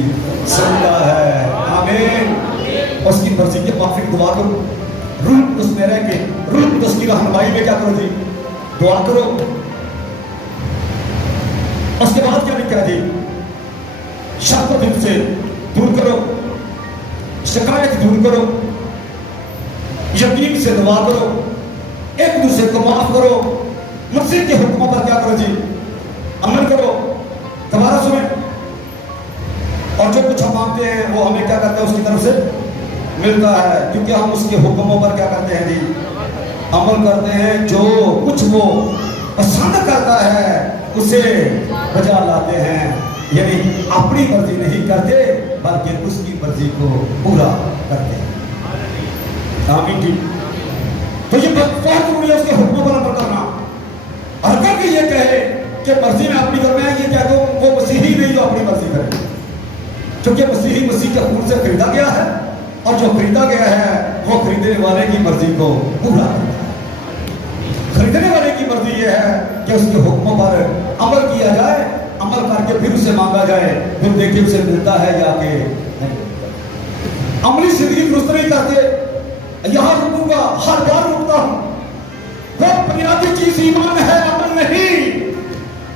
सुनता है। आमीन। उसकी मर्जी के मुताबिक दुआ करो, रूह उसमें रह के, रूह उसकी रहनुमाई में क्या करो जी, दुआ करो। उसके बाद क्या लिखा जी, शक को दिल से दूर करो, शिकायत दूर करो, यकीन से दुआ करो, एक दूसरे को माफ करो, मसीह के हुक्मों पर क्या करो जी, अमल करो। दोबारा सुने, और जो कुछ हम मांगते हैं वो हमें क्या करता है, उसकी तरफ से मिलता है, क्योंकि हम उसके हुक्मों पर क्या करते हैं जी, अमल करते हैं। जो कुछ वो पसंद करता है उसे बजा लाते हैं, यानी अपनी मर्जी नहीं करते बल्कि उसकी मर्जी को पूरा करते हैं। आमीन जी। तो ये बहुत जरूरी है उसके हुक्मों पर अमल करना। और अगर ये कहे कि मर्जी में अपनी कर, मैं ये कह दूं वो मसीही नहीं जो अपनी मर्जी करे, क्योंकि मसीही मसीह के खून से खरीदा गया है और जो खरीदा गया है वो खरीदने वाले की मर्जी को पूरा करता है। खरीदने वाले की मर्जी ये है कि उसके हुक्मों पर अमल किया जाए, अमल करके फिर उसे मांगा जाए, फिर देखिए उसे मिलता है या कि अमली जिंदगी दुरुस्त नहीं करते। यहां रुकूंगा, हर बार रुकता हूं। वो बुनियादी चीज ईमान है, अमल नहीं।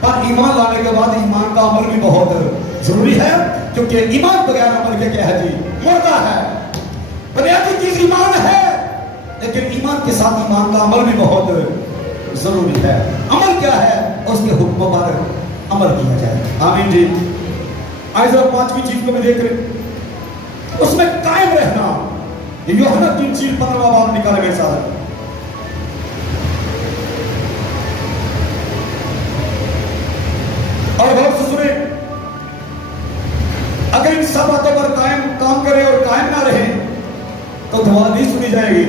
पर ईमान लाने के बाद ईमान का अमल भी बहुत जरूरी है, क्योंकि ईमान बगैर अमल के क्या है जी, मुर्दा है। बुनियादी चीज ईमान है, लेकिन ईमान के साथ ईमान का अमल भी बहुत जरूरी है। अमल क्या है, उसके हुक्मों पर अमल किया जाए। आमीन जी। आज जरा पांचवी चीज को भी देख रहे, उसमें कायम रहना। यूहन्ना 3:15 बाब निकाले गए साहब, और गौर से सुने, अगर इन सब बातों पर कायम काम करें और कायम ना रहे तो दुआ नहीं सुनी जाएगी।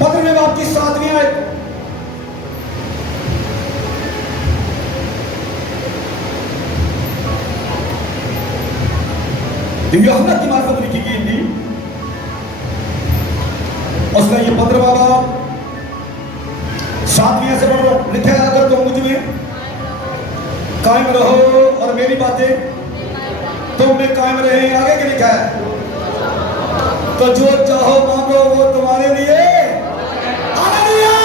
पत्र बाब की 7वीं आयत, यूहन्ना की मार्फत लिखी गई थी, उसका ये 15वां बाब 7वीं से पढ़ लो, लिखा है, अगर तुम मुझ में कायम रहो और मेरी बातें तुम में कायम रहे। आगे क्या लिखा है? तो जो चाहो मांगो वो तुम्हारे लिए। हालेलुया!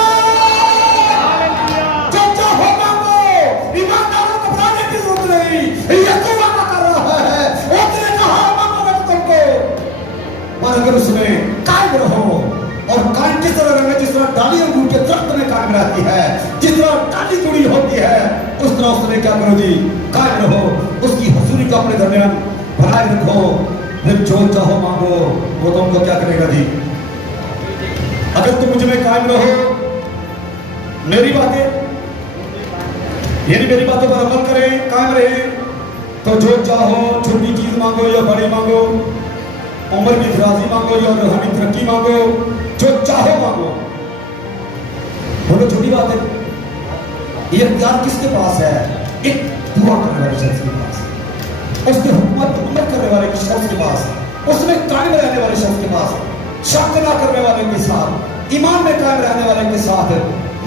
जो चाहो मांगो, ईमानदारों को बताने की जरूरत नहीं, यीशु वादा कर रहा है उसने कहा मांगोगे तो तुमको। पर अगर उसमें कायम रहो, और कायम किस तरह रहना? जिस तरह डाली अंगूर के दरख्त में कायम रहती है, जिस तरह डाली जुड़ी होती है, उस तरह उसमें क्या करो जी? कायम रहो। उसकी हजूरी का अपने दरमियान बनाए रखो। फिर जो चाहो मांगो वो तुमको क्या करेगा जी? अगर तुम मुझ में कायम रहो, मेरी बातें यानी मेरी बातों पर अमल करें, कायम रहे, तो जो चाहो, छोटी चीज मांगो या बड़ी मांगो, उम्र की दराजी मांगो या रूहानी तरक्की मांगो, जो चाहो मांगो। बोलो छोटी बात है? ये इख्तियार किसके पास है? एक दुआ करने वाले शख्स के पास, उसके हुकूमत पर अमल करने वाले शख्स के पास, उसमें कायम रहने वाले शख्स के पास, शक ना करने वाले के साथ, ईमान में कायम रहने वाले के साथ,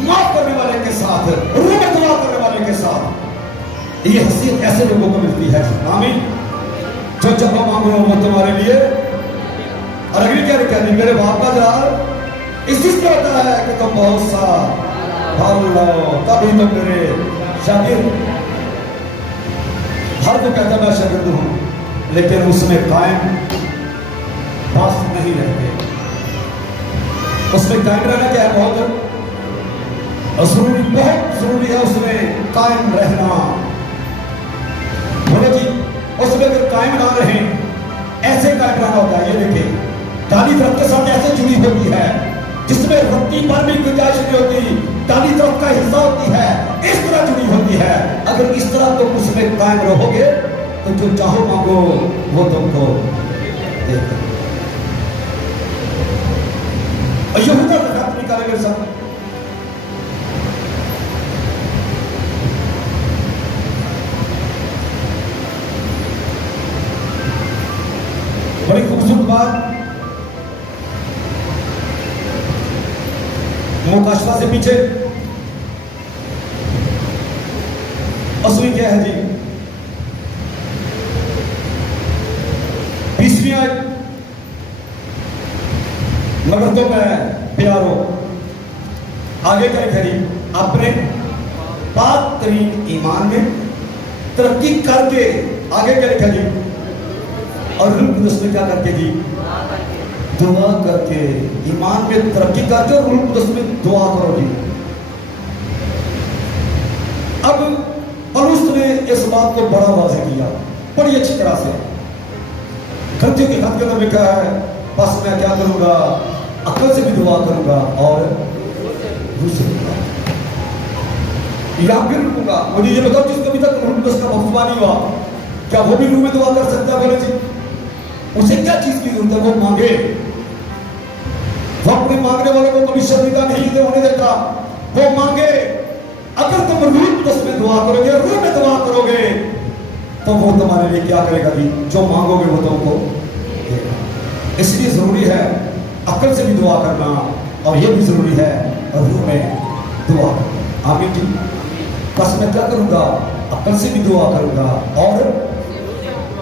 माफ करने वाले के साथ, रूह में दुआ करने वाले के साथ। ये हसीयत ऐसे लोगों को मिलती है। आमीन। जो चाहो मांगो वो तुम्हारे लिए। और अगली क्या लिखा है? मेरे बाप का जलाल इसी से होता है कि तुम बहुत सा फल लो, तभी तुम मेरे शागिर्द। हर कोई कहता मैं शागिर्द हूं, लेकिन उसमें कायम बस नहीं रहते। उसमें कायम रहना क्या है? बहुत जरूरी, बहुत जरूरी है उसमें कायम रहना। बोलो जी, उसमें अगर कायम ना रहे, ऐसे कायम रहना होता है। ये देखिए, डाली दरख्त के साथ ऐसे जुड़ी होती है जिसमें रत्ती पर भी गुंजाइश नहीं होती, डाली दरख्त का हिस्सा होती है, इस तरह जुड़ी होती है। अगर इस तरह तुम उसमें कायम रहोगे तो जो चाहो मांगो वो तुमको देगा। यहूदा का खत निकाले मेरे साथ। बड़ी खूबसूरत बात, मुकाशवा से पीछे असली क्या है जी? 20वीं आयत। मगर तो मैं प्यारो, आगे क्या लिखा जी? अपने पाक तरीन ईमान में तरक्की करके, आगे क्या लिखा जी? और रूह कुदस में क्या करके जी? दुआ करके। ईमान में तरक्की करके और रूह कुदस में दुआ करो जी। अब पौलुस ने इस बात को बड़ा वाज़ेह किया, बड़ी अच्छी तरह से। गलतियों के खत के अंदर लिखा है, बस मैं क्या करूंगा? अक्ल से भी दुआ करूंगा और रूह से दुआ। या फिर रुकूंगा। मुझे ये बताओ, जिसको अभी तक रूह कुदस का बपतिस्मा नहीं हुआ, क्या वो भी रूह में दुआ कर सकता है? बोले जी, उसे क्या चीज की जरूरत है? वो मांगे। वो अपने मांगने वालों को कभी शर्मिंदा नहीं होने देता। वो मांगे। अगर तुम रूह कुदस में दुआ करोगे, रूह में दुआ करोगे, तो वो तुम्हारे लिए क्या करेगा जी? जो मांगोगे वो तुमको देगा। इसलिए जरूरी है अक्ल से भी दुआ करना, और ये भी जरूरी है रूह में दुआ करना। आमीन जी। बस मैं क्या करूंगा? अक्ल से भी दुआ करूंगा और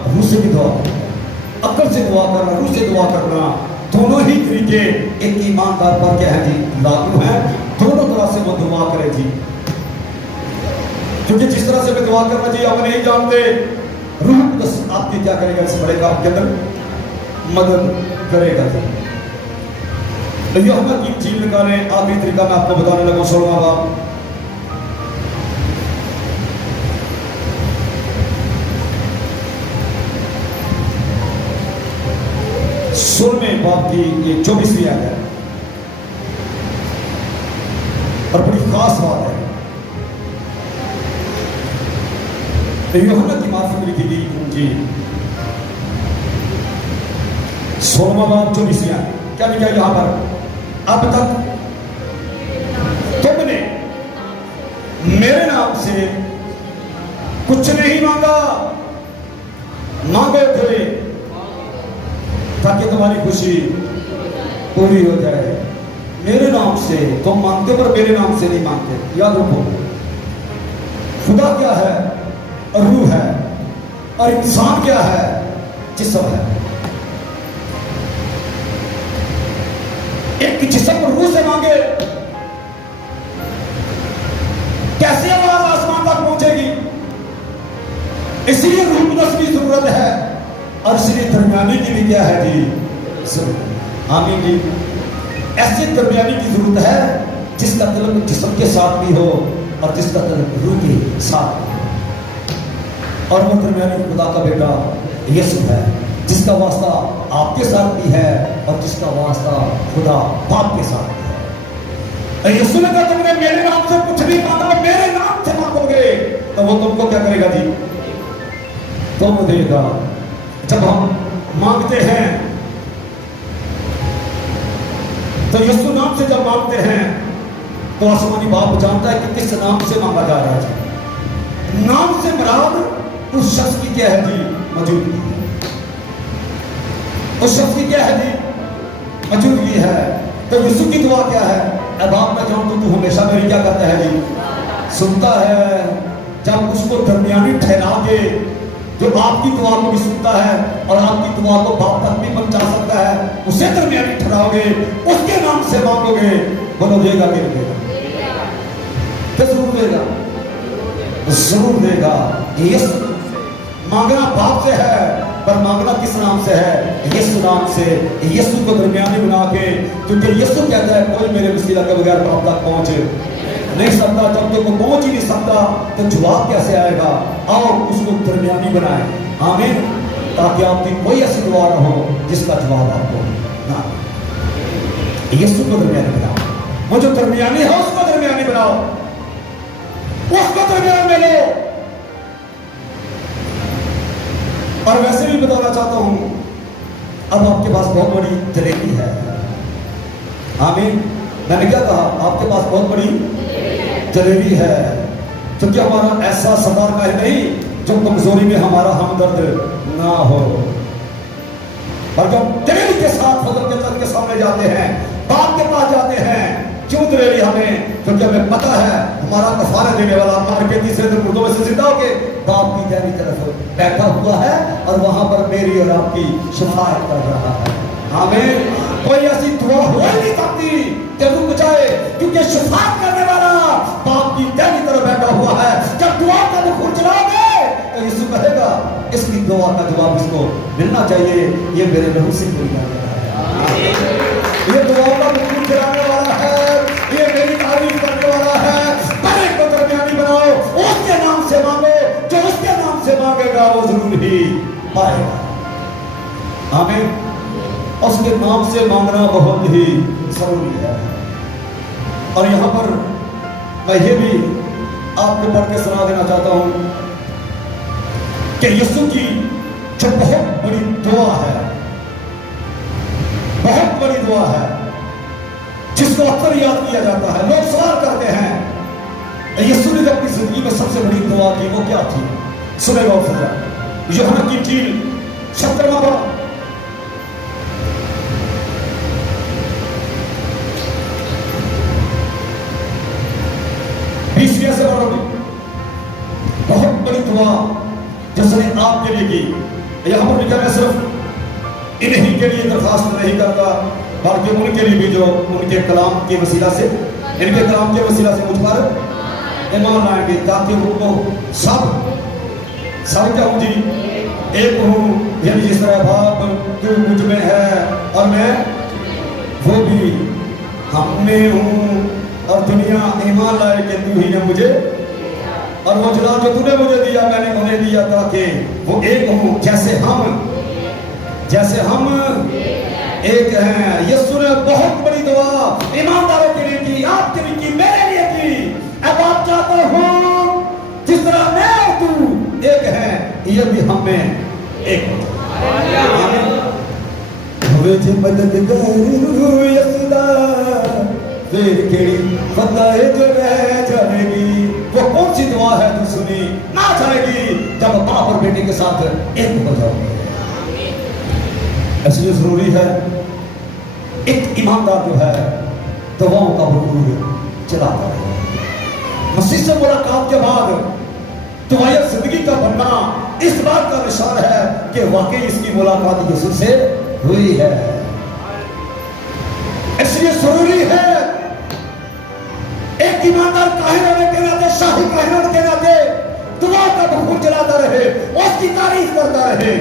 रूह से भी दुआ करूंगा। अक्ल से दुआ करना, रूह से दुआ करना, दोनों ही तरीके एक ईमानदार पर क्या है जी? लागू है। दोनों तरह से वो दुआ करे जी। क्योंकि जिस तरह से मैं दुआ करना चाहिए हम नहीं जानते, रूह कुदस आपकी क्या करेगा? इस बड़े काम के अंदर मदद करेगा जी। तो यूहन्ना की इंजील निकालें। आखिरी तरीका मैं आपको बताने लगा, 16वां बाब। सोलहवें बाब की ये 24वीं आयत है और बड़ी खास बात है। तो यूहन्ना की मार्फत लिखी गई इंजील 16वां बाब 24वीं आयत। क्या लिखा यहां पर? अब तक तुमने मेरे नाम से कुछ नहीं मांगा, मांगे थे ताकि तुम्हारी खुशी पूरी हो जाए। मेरे नाम से तुम मांगते, पर मेरे नाम से नहीं मांगते। याद रखो, खुदा क्या है? रूह है, और इंसान क्या है? जिस्म है। एक जिस्म रूह से मांगे, कैसे आवाज आसमान तक पहुंचेगी? इसलिए रूह कुदस की जरूरत है, और इसलिए दरमियानी की भी क्या है जी? जरूरत। आमीन जी। ऐसे दरमियानी की जरूरत है जिसका तलब जिस्म के साथ भी हो और जिसका तलब रूह के साथ भी हो। और वो दरमियानी खुदा का बेटा यीशु है, जिसका वास्ता आपके साथ भी है और जिसका वास्ता खुदा बाप के साथ भी है। यीशु ने कहा तुमने मेरे नाम से कुछ भी मांगा, मेरे नाम से मांगोगे तो वो तुमको क्या करेगा जी? तुम देगा। जब हम मांगते हैं तो यीशु नाम से जब मांगते हैं तो आसमानी बाप जानता है कि किस नाम से मांगा जा रहा है। नाम से मुराद उस शख्स की क्या है जी? मौजूदगी। उस शख्स की क्या है जी? मौजूदगी है। तो यीशु की दुआ क्या है? अब आप मैं जानता हूं तू हमेशा मेरी क्या करता है जी? सुनता है। जब उसको दरमियानी ठहरा के, जो आपकी दुआ को भी सुनता है और आपकी दुआ को बाप तक भी पहुंचा सकता है, उसे दरमियानी ठहराओगे, उसके नाम से मांगोगे, बोलो देगा कि नहीं देगा? जरूर देगा, जरूर देगा। यीशु मांगना बाप से है, पर मांगना किस नाम से है? यीशु नाम से। यीशु को दरमियानी बना के, क्योंकि यीशु कहता है कोई मेरे वसीला के बगैर बाप तक पहुंच नहीं सकता। जब तक वो पहुंच ही नहीं सकता तो जवाब कैसे आएगा? आओ उसको दरमियानी बनाए। आमीन। ताकि आपकी कोई ऐसी दुआ ना हो जिसका जवाब आपको ना। यीशु को दरमियानी बनाओ। वो जो दरमियानी है उसको दरमियानी बनाओ, उसको दरमियान में लो। और वैसे भी बताना चाहता हूं, अब आपके पास बहुत बड़ी जलेबी है। आमीन। मैंने क्या कहा? आपके पास बहुत बड़ी जलेबी है, क्योंकि हमारा ऐसा सरदार का है नहीं जो कमजोरी में हमारा हमदर्द ना हो। और जब जलेबी के साथ फजल के तख्त के सामने जाते हैं, बाप के पास जाते हैं, क्यों जलेबी हमें? क्योंकि हमें पता है हमारा कफारा देने वाला मार के तीसरे दिन मुर्दों में से जिंदा होके बाप की दाहिनी तरफ बैठा हुआ है और वहां पर मेरी और आपकी शफाअत कर रहा है। आमीन। कोई ऐसी दुआ हो ही नहीं सकती कि रुक जाए, क्योंकि शफाअत करने वाला बाप की दाहिनी तरफ बैठा हुआ है। जब दुआ का मुख चलाओगे तो यीशु कहेगा इसकी दुआ का जवाब इसको मिलना चाहिए। ये मेरे लहू से पूरी है, ये दुआ का मुख चलाने वाला है, ये मेरी तारीफ करने वाला है। पहले को दरमियानी बनाओ, उसके नाम से मांगो, जो उसके नाम से मांगेगा वो जरूर ही पाएगा। आमीन। उसके नाम से मांगना बहुत ही जरूरी है। और यहां पर मैं ये भी आपको पढ़ के सुना देना चाहता हूं कि यीशु की जो बहुत बड़ी दुआ है, बहुत बड़ी दुआ है, जिसको अक्सर याद किया जाता है। लोग सवाल करते हैं यीशु ने अपनी जिंदगी में सबसे बड़ी दुआ की, वो क्या थी? सुनेगा यूहन्ना की इंजील 17वां बाब 20वें से बहुत बड़ी दुआ जिसने आपके लिए की। यहां पर लिखा है सिर्फ इन्हीं के लिए दरखास्त नहीं करता, बल्कि उनके लिए भी जो उनके कलाम के वसीला से, इनके कलाम के वसीला से मुझ पर ईमान लाएंगे, ताकि उनको सब क्या हूं जी? एक हूं, यानी जिस तरह बाप तू मुझ में है और मैं वो भी हम में हूं, और दुनिया ईमान लाए कि तू ही ने मुझे, और वो जलाल जो तूने मुझे दिया मैंने उन्हें दिया, ताकि वो एक हूं जैसे हम एक हैं। यीशु ने बहुत बड़ी दुआ ईमानदारों के लिए की, आपके लिए की, मेरे लिए की। अब आप चाहते हो जिस तरह मैं और तू एक है, ये भी हम में एक फिर केड़ी बताए जो रह जाएगी। वो कौन सी दुआ है तू सुनी ना जाएगी जब बाप और बेटे के साथ एक हो जाओगे। इसलिए जरूरी है एक ईमानदार जो है दुआओं का भरपूर चलाता है। मसीह से मुलाकात के बाद दुआया जिंदगी का बनना इस बात का निशान है कि वाकई इसकी मुलाकात यीशु से हुई है। इसलिए जरूरी है एक ईमानदार काहिर होने के नाते, शाही काहिर होने के नाते दुआ का भूख जलाता रहे और उसकी तारीफ करता रहे।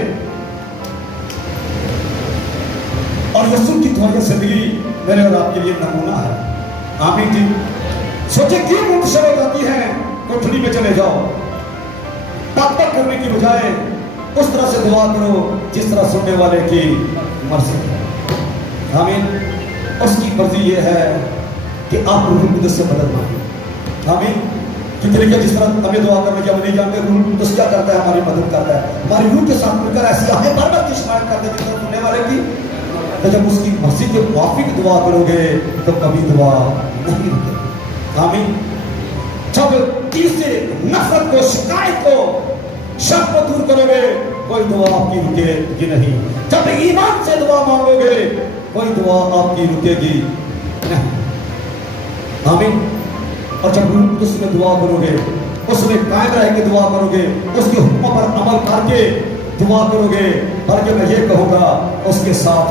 और यीशु की दुआया जिंदगी मेरे और आपके लिए नमूना है। आमीन जी। सोचे क्यों मुंतशिर हो जाती है, कोठरी में चले जाओ, पक करने की बजाय उस तरह से दुआ करो जिस तरह सुनने वाले की मर्जी है। आमीन। उसकी मर्जी ये है कि आप रूह कुदस से मदद मांगे। आमीन। कितने के जिस तरह हमें दुआ करने की हम नहीं जानते, रूह कुदस क्या करता है, हमारी मदद करता है, हमारी रूह के साथ मिलकर ऐसी आहें बार-बार की शिकायत करते हैं जिस तरह सुनने वाले की। तो जब उसकी मर्जी के मुआफिक दुआ करोगे तो कभी दुआ नहीं रुकेगी। आमीन। जब दिल से नफरत को, शिकायत को, शक को दूर करोगे कोई दुआ आपकी रुकेगी नहीं। जब ईमान से दुआ मांगोगे कोई दुआ आपकी रुकेगी नहीं। आमीन। और जब रूह कुदस में दुआ करोगे, उसमें कायम रह के दुआ करोगे, उसके हुक्मों पर अमल करके दुआ करोगे, बल्कि मैं ये कहूँगा उसके साथ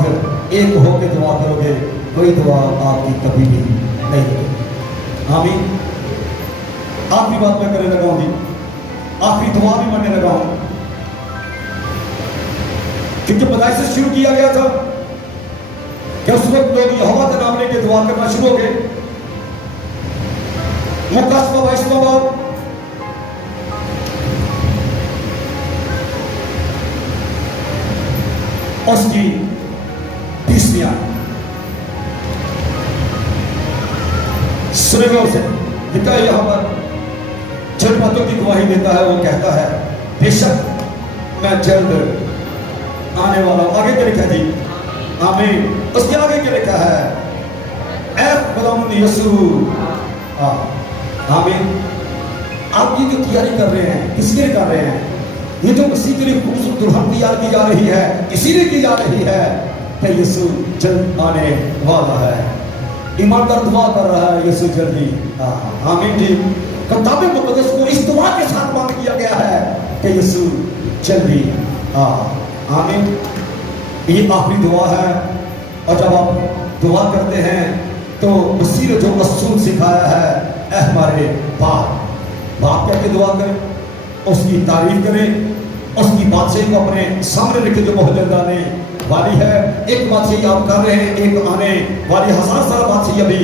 एक होकर दुआ करोगे, कोई दुआ आपकी कभी भी नहीं रुकेगी। आमीन। आखिरी बात मैं करने लगा हूँ, आखिरी दुआ भी मानने लगा हूं, क्योंकि पैदाइश से शुरू किया गया था कि उस वक्त लोग यहोवा का नाम लेके दुआ करना शुरू हो गए। मुकाशवा 22वां बाब उसकी 20वीं आयत सुनेगा उसे लिखा है यहां पर, जिन बातों की गवाही देता है वो कहता है बेशक मैं जल्द आने वाला हूं। आगे क्या लिखा है जी? आमीन। उसके आगे क्या लिखा है? ऐ गुलाम यीशु। आमीन। आप ये जो तैयारी कर रहे हैं किसके लिए कर रहे हैं? ये जो मसीह के लिए खूबसूरत दुल्हन तैयार की जा रही है इसीलिए की जा रही है कि यीशु जल्द आने वाला है। ईमानदार दुआ कर रहा है यीशु जल्दी। आमीन जी। किताब मुकद्दस को इस दुआ के साथ मांग किया गया है कि यीशु जल्दी आमीन। ये आखिरी दुआ है। और जब आप दुआ करते हैं तो मसीह ने जो असूल सिखाया है, ऐ हमारे बाप कहकर दुआ करें, उसकी तारीफ करें, उसकी बादशाही को अपने सामने रखे जो मोहल्ले डालने वाली है। एक बादशाही आप कर रहे हैं, एक आने वाली 1000 साल बादशाही अभी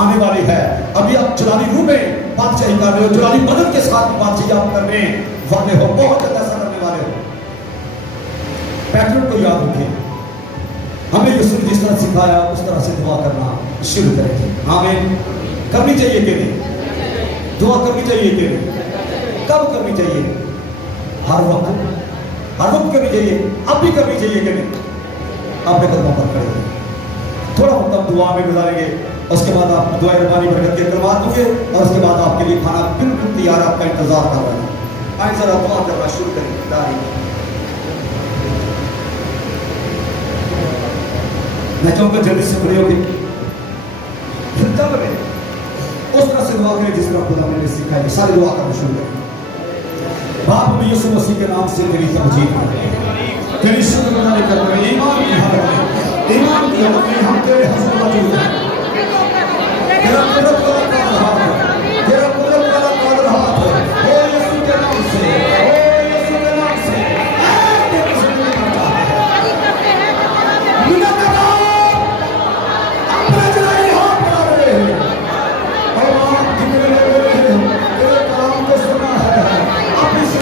आने वाली है। अभी आप चुरानी रूह में बादशाही कर रहे हो, चुरानी बदन के साथ बादशाही आप करने वाले हो, बहुत ज्यादा ऐसा करने वाले हो। पैटर्न को याद रखें, हमें यीशु ने जिस तरह सिखाया उस तरह से दुआ करना शुरू करें। आमीन। करनी चाहिए कि नहीं? दुआ करनी चाहिए कि नहीं? कब करनी चाहिए? हर वक्त करनी चाहिए। अब भी करनी चाहिए कि नहीं? अपने कदमों पर करेंगे, थोड़ा वक्त आप दुआ में गुजारेंगे, उसके बाद आप दुआ रबानी बरकत के करवा दोगे और उसके बाद आपके लिए खाना बिल्कुल तैयार, आपका इंतजार कर रहा है। आइए जरा दुआ करना शुरू करें। मैं चाहूंगा जल्दी से खड़े होगी, उस तरह से दुआ करें जिस तरह खुदा ने सिखाया। सारी दुआ करना शुरू करें। बाप में यीशु मसीह के नाम से तेरी तमजीद तेरी शुक्रगुजारी करते हैं। ईमान की हालत में हम तेरे हज़ूर मौजूद हैं।